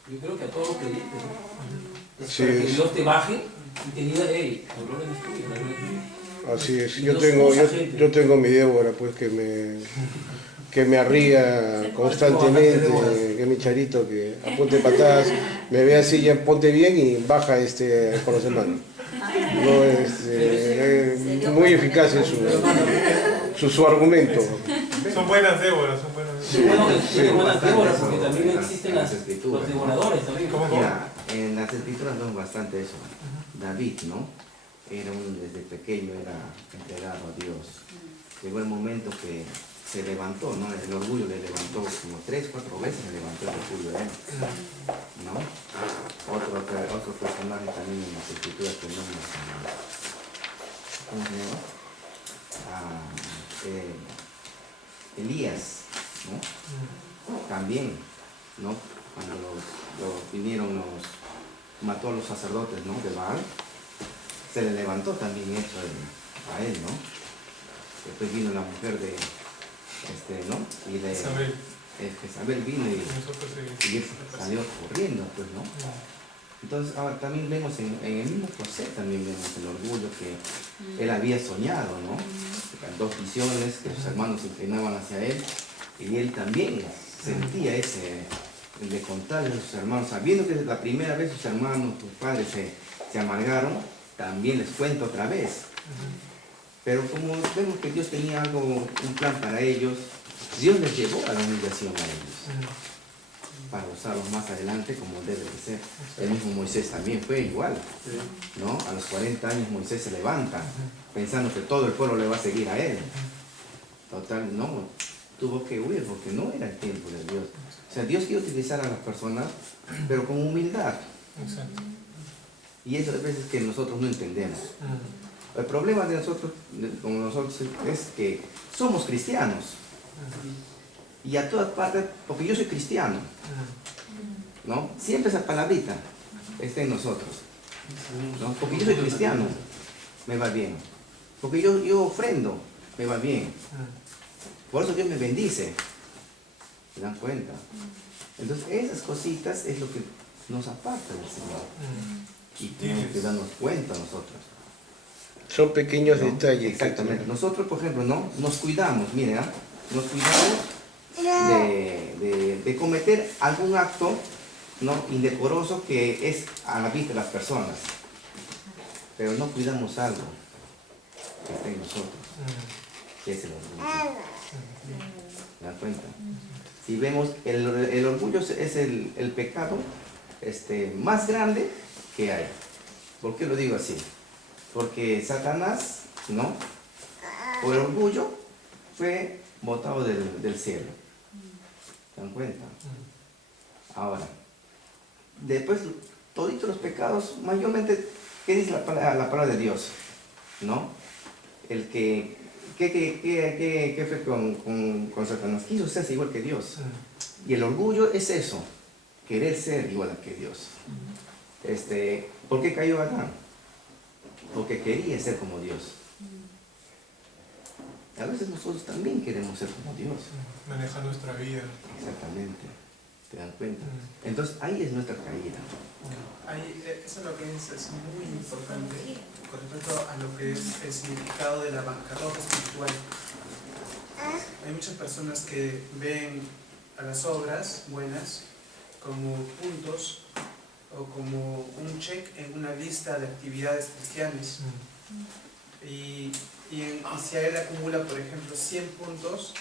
yo creo que a todos los creyentes, ¿no? Es para que Dios te baje y te diga, hey, la gloria no es tuya, la gloria es tuya. Así es, yo tengo mi Débora, pues, que me arría constantemente, que es mi charito, que apunte patadas, me ve así, ya ponte bien y baja por los hermanos. No, muy eficaz en su argumento. Son buenas Déboras, son buenas Buenas Déboras, porque también existen los devoradores también. Mira, en las escrituras vemos bastante eso. David, ¿no? Desde pequeño era entregado a Dios. Llegó el momento que se levantó, ¿no? El orgullo le levantó como 3, 4 veces, le levantó el orgullo a él, ¿no? Otro personaje también en las escrituras tenemos, ¿cómo se llama? Elías, ¿no? También, ¿no? Cuando vinieron mató a los sacerdotes, ¿no? De Baal, se le levantó también eso a él, ¿no? Después vino la mujer de ¿no? Y de Jezabel vino y él salió corriendo, pues, ¿no? Entonces, ahora también vemos en el mismo José, también vemos el orgullo que él había soñado, ¿no? Las 2 visiones, que sus hermanos se inclinaban hacia él, y él también sentía el de contarle a sus hermanos, sabiendo que la primera vez sus hermanos, sus padres se amargaron, también les cuento otra vez. Pero como vemos que Dios tenía un plan para ellos, Dios les llevó a la humillación a ellos, para usarlos más adelante como debe de ser. El mismo Moisés también fue igual, ¿no? A los 40 años Moisés se levanta, pensando que todo el pueblo le va a seguir a él. Total, no, tuvo que huir porque no era el tiempo de Dios. O sea, Dios quiere utilizar a las personas, pero con humildad. Y eso a veces que nosotros no entendemos. El problema de nosotros, como nosotros, es que somos cristianos. Y a todas partes, porque yo soy cristiano, ¿no? Siempre esa palabrita está en nosotros, ¿no? Porque yo soy cristiano, me va bien. Porque yo ofrendo, me va bien. Por eso Dios me bendice. ¿Se dan cuenta? Entonces esas cositas es lo que nos aparta del Señor. Y tenemos que darnos cuenta nosotros. Son pequeños detalles. Exactamente. Nosotros, por ejemplo, ¿no? Nos cuidamos, miren, nos cuidamos de cometer algún acto, ¿no? Indecoroso que es a la vista de las personas. Pero no cuidamos algo que está en nosotros, que es el orgullo. ¿Se dan cuenta? Si vemos, el orgullo es el pecado más grande que hay. ¿Por qué lo digo así? Porque Satanás, ¿no? Por orgullo fue botado del cielo. ¿Se dan cuenta? Ahora, después, todos los pecados, mayormente, ¿qué dice la palabra de Dios? ¿No? El ¿qué fue con Satanás? Quiso ser igual que Dios. Y el orgullo es eso, querer ser igual que Dios. ¿Por qué cayó Adán? Porque quería ser como Dios. A veces nosotros también queremos ser como Dios. Manejar nuestra vida. Exactamente. ¿Te dan cuenta? Entonces ahí es nuestra caída. Eso es lo que es muy importante con respecto a lo que es el significado de la bancarrota espiritual. Hay muchas personas que ven a las obras buenas como puntos o como un check en una lista de actividades cristianas. Y si a él acumula, por ejemplo, 100 puntos,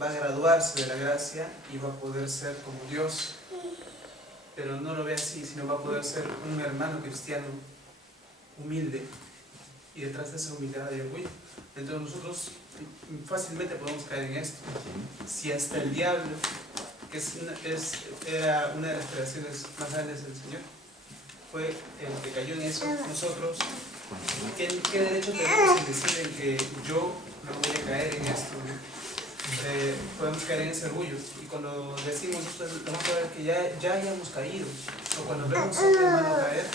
va a graduarse de la gracia y va a poder ser como Dios. Pero no lo ve así, sino va a poder ser un hermano cristiano humilde. Y detrás de esa humildad hay orgullo. Entonces nosotros fácilmente podemos caer en esto. Si hasta el diablo, que era una de las creaciones más grandes del Señor, fue el que cayó en eso, nosotros, ¿qué derecho tenemos en decir en que yo no voy a caer en esto? Podemos caer en ese orgullo, y cuando decimos esto, vamos a ver que ya hayamos caído, o cuando vemos a otro hermano caer,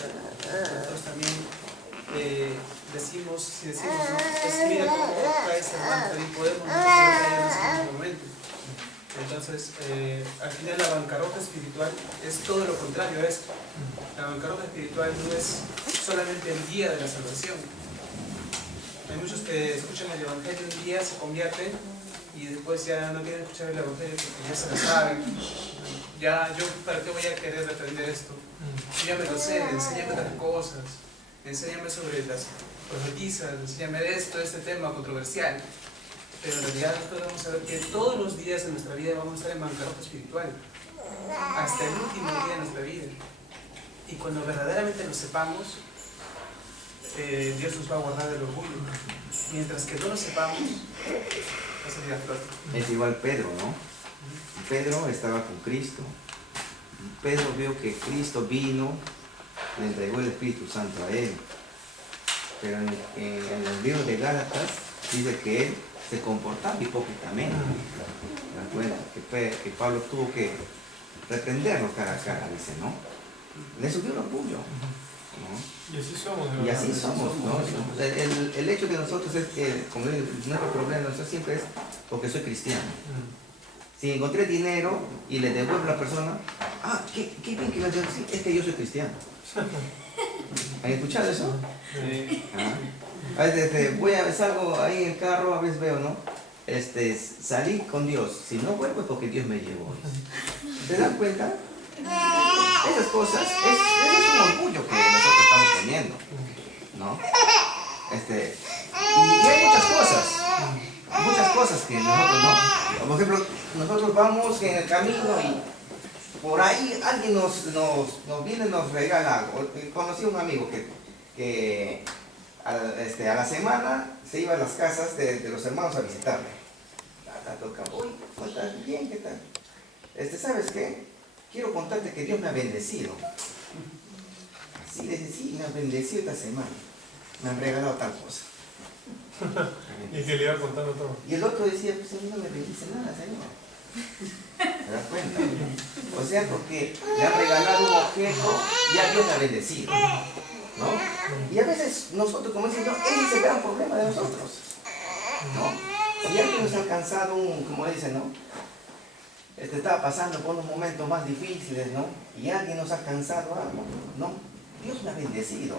nosotros también decimos, ¿no? Mira cómo cae ese hermano, también podemos nosotros caer en ese mismo momento. Entonces, al final la bancarrota espiritual es todo lo contrario a esto. La bancarrota espiritual no es solamente el día de la salvación. Hay muchos que escuchan el Evangelio un día, se convierten y después ya no quieren escuchar el Evangelio porque ya se lo saben. Yo ¿para qué voy a querer aprender esto? Yo ya me lo sé, enséñame otras cosas. Enséñame sobre las profetiza, enséñame de esto, este tema controversial. Pero en realidad nosotros vamos a ver que todos los días de nuestra vida vamos a estar en bancarrota espiritual. Hasta el último día de nuestra vida. Y cuando verdaderamente lo sepamos, Dios nos va a guardar del orgullo. Mientras que no lo sepamos, va a salir a flote. Es igual Pedro, ¿no? Pedro estaba con Cristo. Pedro vio que Cristo vino, le entregó el Espíritu Santo a él. Pero en el libro de Gálatas dice que él se comportaba hipócritamente. ¿Te das cuenta? Que Pablo tuvo que reprenderlo cara a cara, dice, ¿no? Le subió el orgullo, ¿no? Y así somos, ¿no? Y así somos, ¿no? El hecho de nosotros es que, como digo, nuestro problema siempre es porque soy cristiano. Si encontré dinero y le devuelvo a la persona, qué bien que lo digo, sí, es que yo soy cristiano. ¿Han escuchado eso? Sí. A veces salgo ahí en el carro, a veces veo, ¿no? Salí con Dios, si no vuelvo es porque Dios me llevó. ¿Te das cuenta? Esas cosas, es un orgullo que nosotros estamos teniendo, ¿no? Y hay muchas cosas que nosotros no. Por ejemplo, nosotros vamos en el camino y por ahí alguien nos viene y nos regala algo. Conocí a un amigo que a la semana se iba a las casas de los hermanos a visitarle. Uy, ¿estás bien? ¿Qué tal? ¿Sabes qué? Quiero contarte que Dios me ha bendecido. Así le decía, sí, me ha bendecido esta semana. Me han regalado tal cosa. Y que le iba contando todo. Y el otro decía, pues a mí no me bendice nada, Señor. ¿Te das cuenta? O sea, porque le han regalado un objeto, ya Dios me ha bendecido, ¿no? Y a veces nosotros, como dicen, ese es el gran problema de nosotros, ¿no? Si alguien nos ha alcanzado como dicen, ¿no? Estaba pasando por unos momentos más difíciles, ¿no? Y alguien nos ha alcanzado algo, ¿no? Dios me ha bendecido.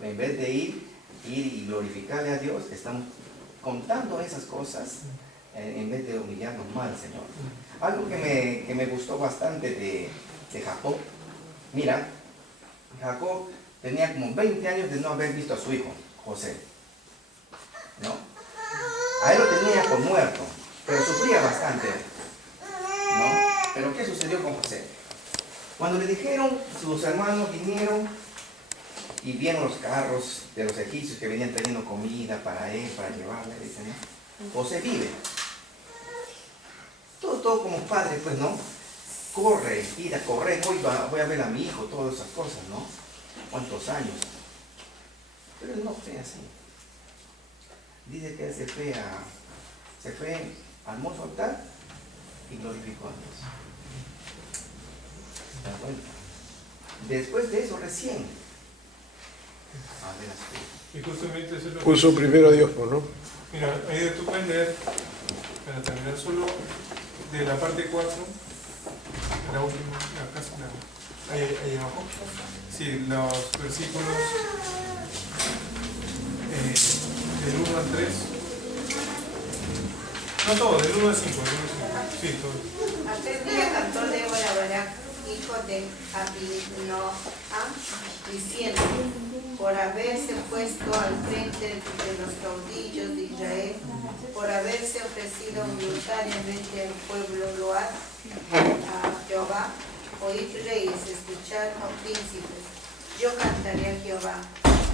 En vez de ir y glorificarle a Dios, estamos contando esas cosas en vez de humillarnos más al Señor. Algo que me gustó bastante de Jacob, mira, Jacob tenía como 20 años de no haber visto a su hijo, José, ¿no? A él lo tenía por muerto, pero sufría bastante, ¿no? Pero ¿qué sucedió con José? Cuando le dijeron, sus hermanos vinieron y vieron los carros de los egipcios que venían trayendo comida para él, para llevarle, dicen, ¿no? José vive. Todo como padre, pues, ¿no? Corre, ir a correr, voy a ver a mi hijo, todas esas cosas, ¿no? ¿Cuántos años? Pero él no fue así. Dice que él se fue al monte altar y glorificó a Dios. ¿Te das cuenta? Después de eso, recién. Y justamente eso es lo que puso primero a Dios, ¿no? Mira, ahí tú puedes leer, para terminar solo, de la parte 4, la última, ahí abajo. Sí, los versículos del 1 al 3. No todo, del 1 al 5. Sí, todo. Aquel día cantó Débora a Barak, hijo de Abinoam, diciendo: por haberse puesto al frente de los caudillos de Israel, por haberse ofrecido voluntariamente al pueblo load a Jehová, oíd reyes, escuchad, oh príncipes, yo cantaré a Jehová,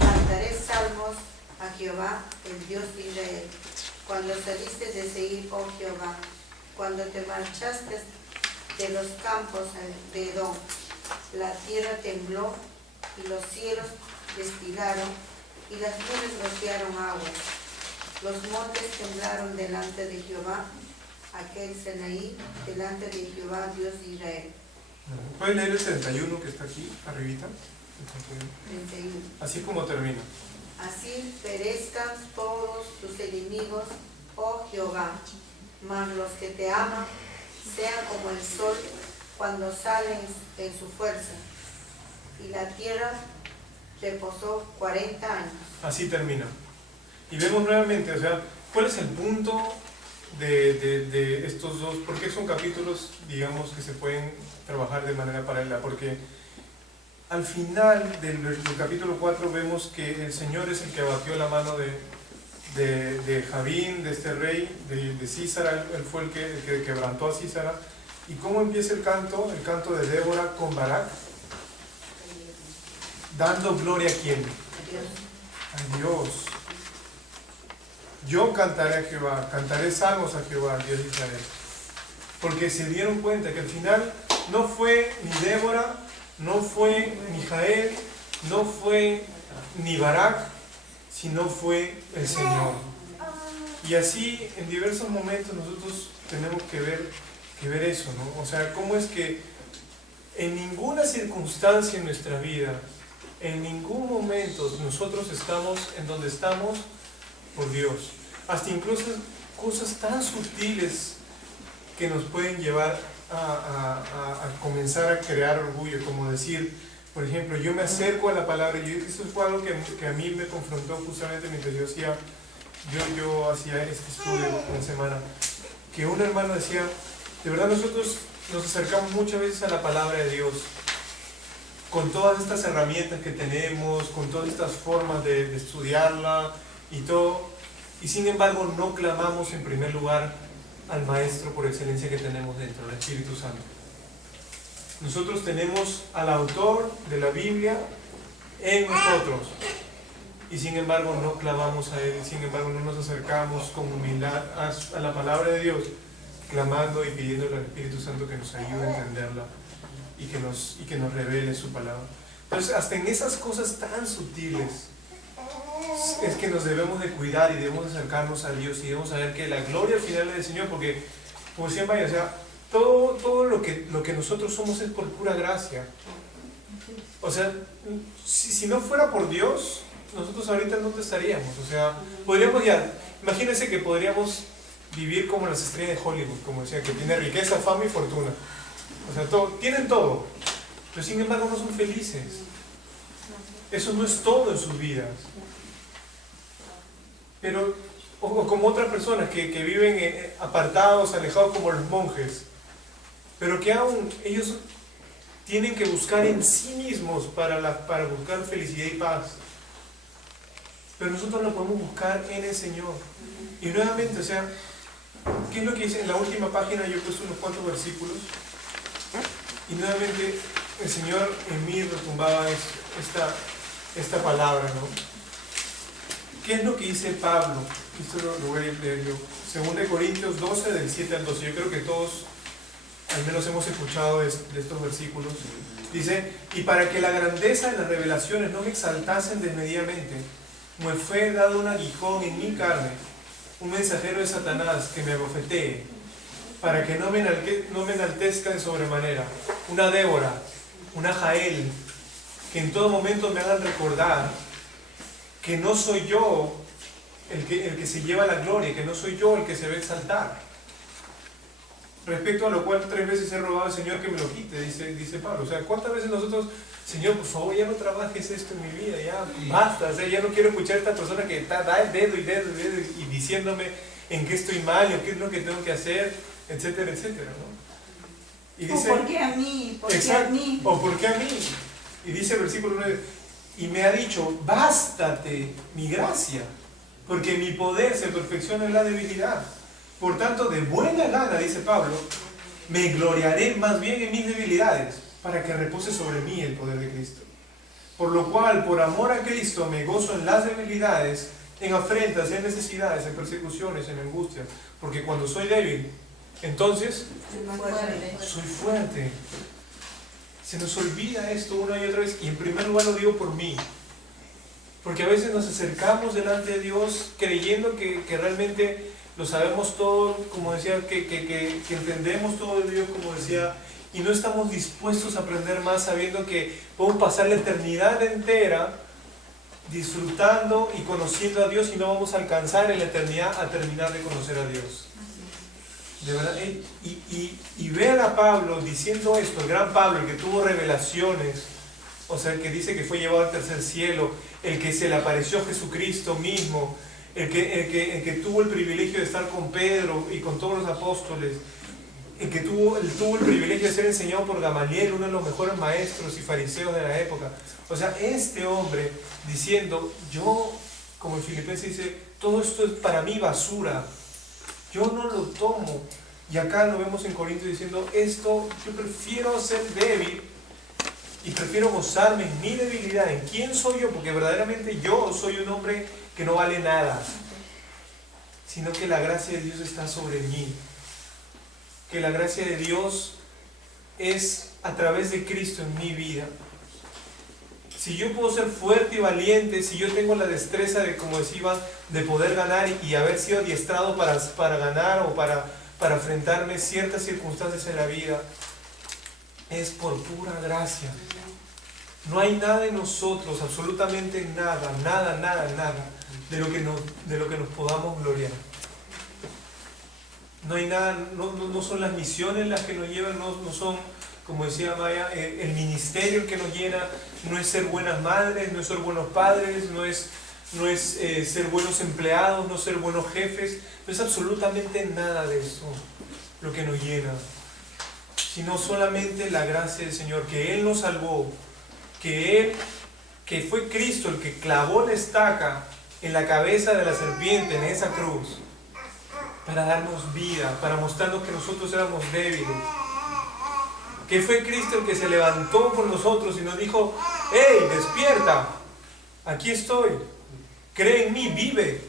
cantaré salmos a Jehová, el Dios de Israel. Cuando saliste de Seir, oh Jehová, cuando te marchaste de los campos de Edom, la tierra tembló y los cielos destilaron y las nubes rociaron aguas. Los montes temblaron delante de Jehová, aquel Sinaí, delante de Jehová, Dios de Israel. ¿Pueden leer el 31 que está aquí, arribita? 31. Así como termina. Así perezcan todos tus enemigos, oh Jehová, mas los que te aman sean como el sol cuando sale en su fuerza. Y la tierra reposó 40 años. Así termina. Y vemos nuevamente, o sea, ¿cuál es el punto de estos dos? Porque son capítulos, digamos, que se pueden trabajar de manera paralela, porque al final del capítulo 4 vemos que el Señor es el que abatió la mano de Jabín, de este rey, de Sísara. Él fue el que quebrantó a Sísara. ¿Y cómo empieza el canto? El canto de Débora con Barak. Dando gloria a ¿quién? A Dios. Yo cantaré a Jehová, cantaré salmos a Jehová, Dios de Israel. Porque se dieron cuenta que al final no fue ni Débora, no fue ni Jael, no fue ni Barak, sino fue el Señor. Y así en diversos momentos nosotros tenemos que ver eso, ¿no? O sea, cómo es que en ninguna circunstancia en nuestra vida, en ningún momento nosotros estamos en donde estamos por Dios. Hasta incluso cosas tan sutiles que nos pueden llevar a comenzar a crear orgullo, como decir, por ejemplo, yo me acerco a la palabra, y eso fue algo que a mí me confrontó justamente mientras yo hacía este estudio en la semana, que un hermano decía, de verdad nosotros nos acercamos muchas veces a la palabra de Dios, con todas estas herramientas que tenemos, con todas estas formas de estudiarla y todo, y sin embargo no clamamos en primer lugar al Maestro por excelencia que tenemos dentro, el Espíritu Santo. Nosotros tenemos al autor de la Biblia en nosotros, y sin embargo no clamamos a Él, y sin embargo no nos acercamos con humildad a la palabra de Dios, clamando y pidiéndole al Espíritu Santo que nos ayude a entenderla y que nos revele su palabra. Entonces, hasta en esas cosas tan sutiles es que nos debemos de cuidar y debemos de acercarnos a Dios y debemos saber que la gloria al final es del Señor, porque, como siempre, o sea, todo lo que nosotros somos es por pura gracia. O sea, si no fuera por Dios, nosotros ahorita ¿dónde estaríamos? O sea, podríamos imagínense que podríamos vivir como las estrellas de Hollywood, como decían, que tiene riqueza, fama y fortuna. O sea, tienen todo, pero sin embargo no son felices. Eso no es todo en sus vidas. Pero, o como otras personas que viven apartados, alejados como los monjes, pero que aún ellos tienen que buscar en sí mismos para buscar felicidad y paz. Pero nosotros lo podemos buscar en el Señor. Y nuevamente, o sea, ¿qué es lo que dice? En la última página yo he puesto unos cuantos versículos. Y nuevamente el Señor en mí retumbaba esta palabra, ¿no? ¿Qué es lo que dice Pablo? Esto lo voy a leer yo. 2 Corintios 12, del 7 al 12. Yo creo que todos al menos hemos escuchado de estos versículos. Dice, y para que la grandeza de las revelaciones no me exaltasen desmedidamente, me fue dado un aguijón en mi carne, un mensajero de Satanás que me abofetee, para que no me enaltezca de sobremanera, una Débora, una Jael, que en todo momento me hagan recordar que no soy yo el que se lleva la gloria, que no soy yo el que se va a exaltar. Respecto a lo cual 3 veces he rogado al Señor que me lo quite, dice Pablo. O sea, ¿cuántas veces nosotros, Señor, por favor, ya no trabajes esto en mi vida, ya basta, o sea, ya no quiero escuchar a esta persona que da el dedo y diciéndome en qué estoy mal o qué es lo que tengo que hacer, etcétera, etcétera, ¿no? Y dice, ¿o por qué a mí? ¿Por qué a mí? ¿O por qué a mí? Y dice el versículo 9, y me ha dicho, bástate mi gracia, porque mi poder se perfecciona en la debilidad. Por tanto, de buena gana, dice Pablo, me gloriaré más bien en mis debilidades, para que repose sobre mí el poder de Cristo. Por lo cual, por amor a Cristo, me gozo en las debilidades, en afrentas, en necesidades, en persecuciones, en angustias, porque cuando soy débil, entonces soy fuerte. Se nos olvida esto una y otra vez, y en primer lugar lo digo por mí, porque a veces nos acercamos delante de Dios creyendo que realmente lo sabemos todo, como decía, que entendemos todo de Dios, como decía, y no estamos dispuestos a aprender más, sabiendo que podemos pasar la eternidad entera disfrutando y conociendo a Dios y no vamos a alcanzar en la eternidad a terminar de conocer a Dios. De verdad, y ver a Pablo diciendo esto, el gran Pablo, el que tuvo revelaciones, o sea, el que dice que fue llevado al tercer cielo, el que se le apareció a Jesucristo mismo, el que tuvo el privilegio de estar con Pedro y con todos los apóstoles, en que tuvo el privilegio de ser enseñado por Gamaliel, uno de los mejores maestros y fariseos de la época. O sea, este hombre diciendo, yo, como en Filipenses dice, todo esto es para mí basura, yo no lo tomo. Y acá lo vemos en Corintios diciendo, esto, yo prefiero ser débil y prefiero gozarme en mi debilidad, en quién soy yo, porque verdaderamente yo soy un hombre que no vale nada, sino que la gracia de Dios está sobre mí, que la gracia de Dios es a través de Cristo en mi vida. Si yo puedo ser fuerte y valiente, si yo tengo la destreza de, como decía, de poder ganar y haber sido adiestrado para ganar o para enfrentarme ciertas circunstancias en la vida, es por pura gracia. No hay nada en nosotros, absolutamente nada, de lo que nos podamos gloriar. No hay nada, no son las misiones las que nos llevan, no son, como decía Maya, el ministerio el que nos llena, no es ser buenas madres, no es ser buenos padres, no es ser buenos empleados, no ser buenos jefes, no es absolutamente nada de eso lo que nos llena, sino solamente la gracia del Señor, que Él nos salvó, que fue Cristo el que clavó la estaca en la cabeza de la serpiente, en esa cruz, para darnos vida, para mostrarnos que nosotros éramos débiles, que fue Cristo el que se levantó por nosotros y nos dijo, ¡hey, despierta! Aquí estoy, cree en mí, vive.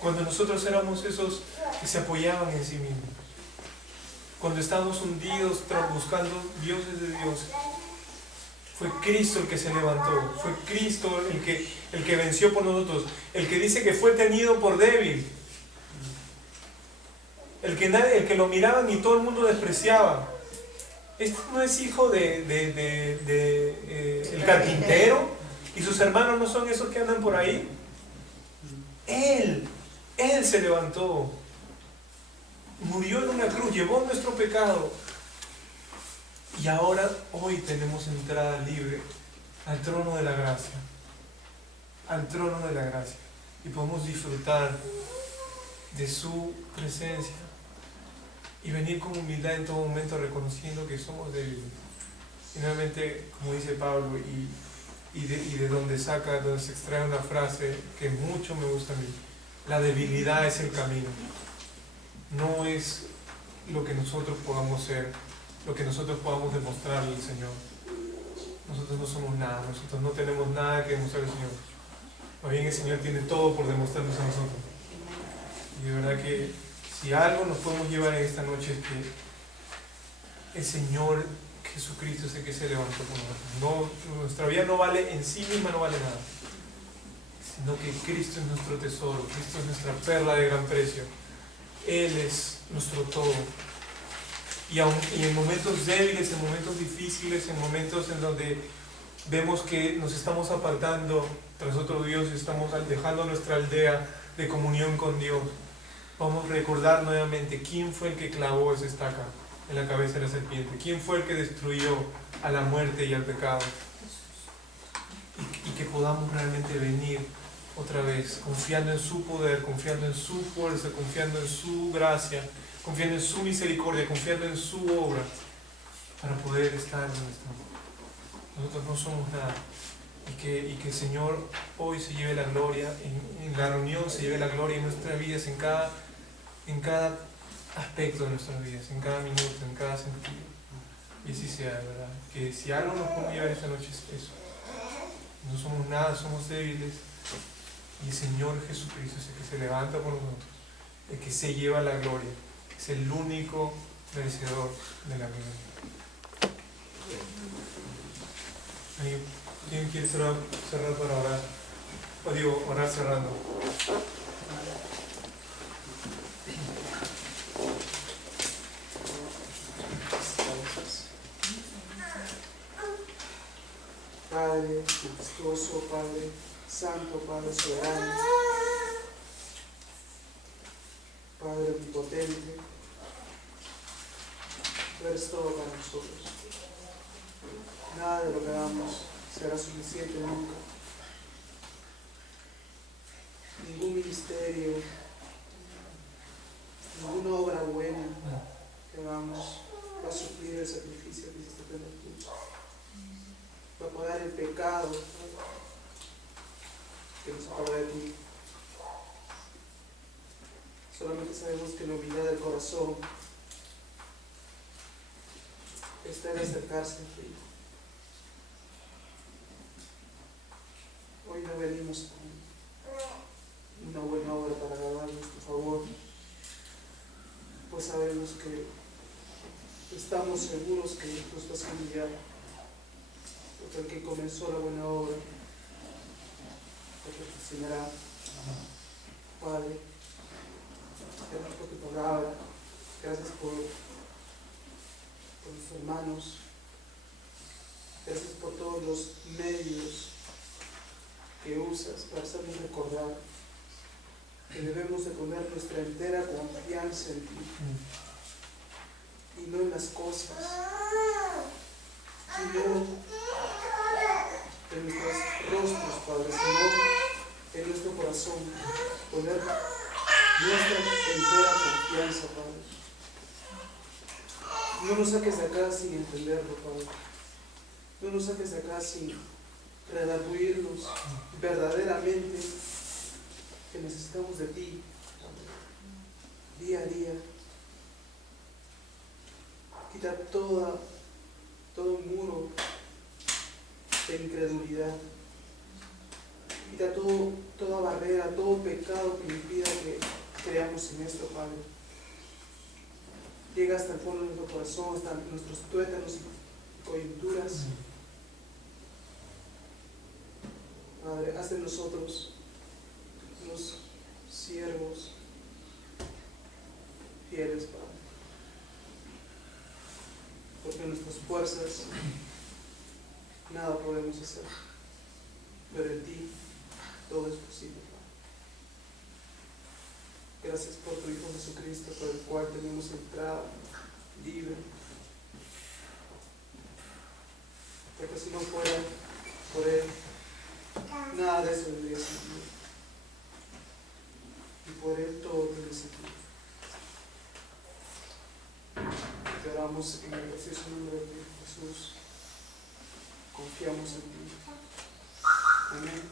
Cuando nosotros éramos esos que se apoyaban en sí mismos, cuando estábamos hundidos buscando dioses de dioses, fue Cristo el que se levantó, fue Cristo el que venció por nosotros, el que dice que fue tenido por débil, el que lo miraban y todo el mundo despreciaba. Este no es hijo el carpintero, y sus hermanos no son esos que andan por ahí. Él se levantó, murió en una cruz, llevó nuestro pecado, y ahora, hoy tenemos entrada libre al trono de la gracia, y podemos disfrutar de su presencia y venir con humildad en todo momento, reconociendo que somos débiles. Finalmente, como dice Pablo, y de donde se extrae una frase que mucho me gusta a mí: la debilidad es el camino, no es lo que nosotros podamos ser, lo que nosotros podamos demostrarle al Señor. Nosotros no somos nada, nosotros no tenemos nada que demostrar al Señor. Más bien el Señor tiene todo por demostrarnos a nosotros. Y de verdad que si algo nos podemos llevar en esta noche es que el Señor Jesucristo es el que se levantó por nosotros. Nuestra vida no vale en sí misma, no vale nada, sino que Cristo es nuestro tesoro, Cristo es nuestra perla de gran precio. Él es nuestro todo. Y en momentos débiles, en momentos difíciles, en momentos en donde vemos que nos estamos apartando tras otro Dios y estamos dejando nuestra aldea de comunión con Dios, vamos a recordar nuevamente quién fue el que clavó esa estaca en la cabeza de la serpiente, quién fue el que destruyó a la muerte y al pecado, y que podamos realmente venir otra vez confiando en su poder, confiando en su fuerza, confiando en su gracia, confiando en su misericordia, confiando en su obra, para poder estar donde estamos. Nosotros no somos nada, y que el Señor hoy se lleve la gloria, en la reunión se lleve la gloria en nuestras vidas, en cada aspecto de nuestras vidas, en cada minuto, en cada sentido. Y así sea, ¿verdad? Que si algo nos podemos llevar esta noche es eso. No somos nada, somos débiles, y el Señor Jesucristo es el que se levanta por nosotros, el que se lleva la gloria, es el único merecedor de la gloria. ¿Quién quiere cerrar para orar? O digo, orar cerrando. Padre majestuoso, Padre santo, Padre soberano, Padre omnipotente, tú eres todo para nosotros. Nada de lo que hagamos será suficiente nunca. Ningún ministerio, ninguna obra buena que hagamos va a suplir el sacrificio que hiciste en la cruz. Va a pagar el pecado que nos separó de ti. Solamente sabemos que la humildad del corazón está en acercarse a ti. Hoy no venimos con una buena obra para ganar nuestro favor, pues sabemos que estamos seguros que nos vas a enviar, porque el que comenzó la buena obra la perfeccionará. Padre, gracias por tu palabra, gracias por nuestros hermanos, gracias por todos los medios que usas para hacernos recordar que debemos de poner nuestra entera confianza en ti y no en las cosas, sino en nuestros rostros, Padre, sino en nuestro corazón, poner nuestra entera confianza, Padre. No nos saques de acá sin entenderlo, Padre. No nos saques de acá sin redarguirnos verdaderamente que necesitamos de ti, día a día. Quita todo muro de incredulidad. Quita toda barrera, todo pecado que impida que creamos en esto, Padre. Llega hasta el fondo de nuestro corazón, hasta nuestros tuétanos y coyunturas. Padre, haz de nosotros unos siervos fieles, Padre. Porque en nuestras fuerzas nada podemos hacer, pero en ti todo es posible, Padre. Gracias por tu Hijo Jesucristo, por el cual tenemos entrada libre. Porque si no fuera por Él, nada de eso tendría sentido. Y por Él todo tiene sentido. Te oramos en el precioso nombre de Jesús. Confiamos en ti. Amén.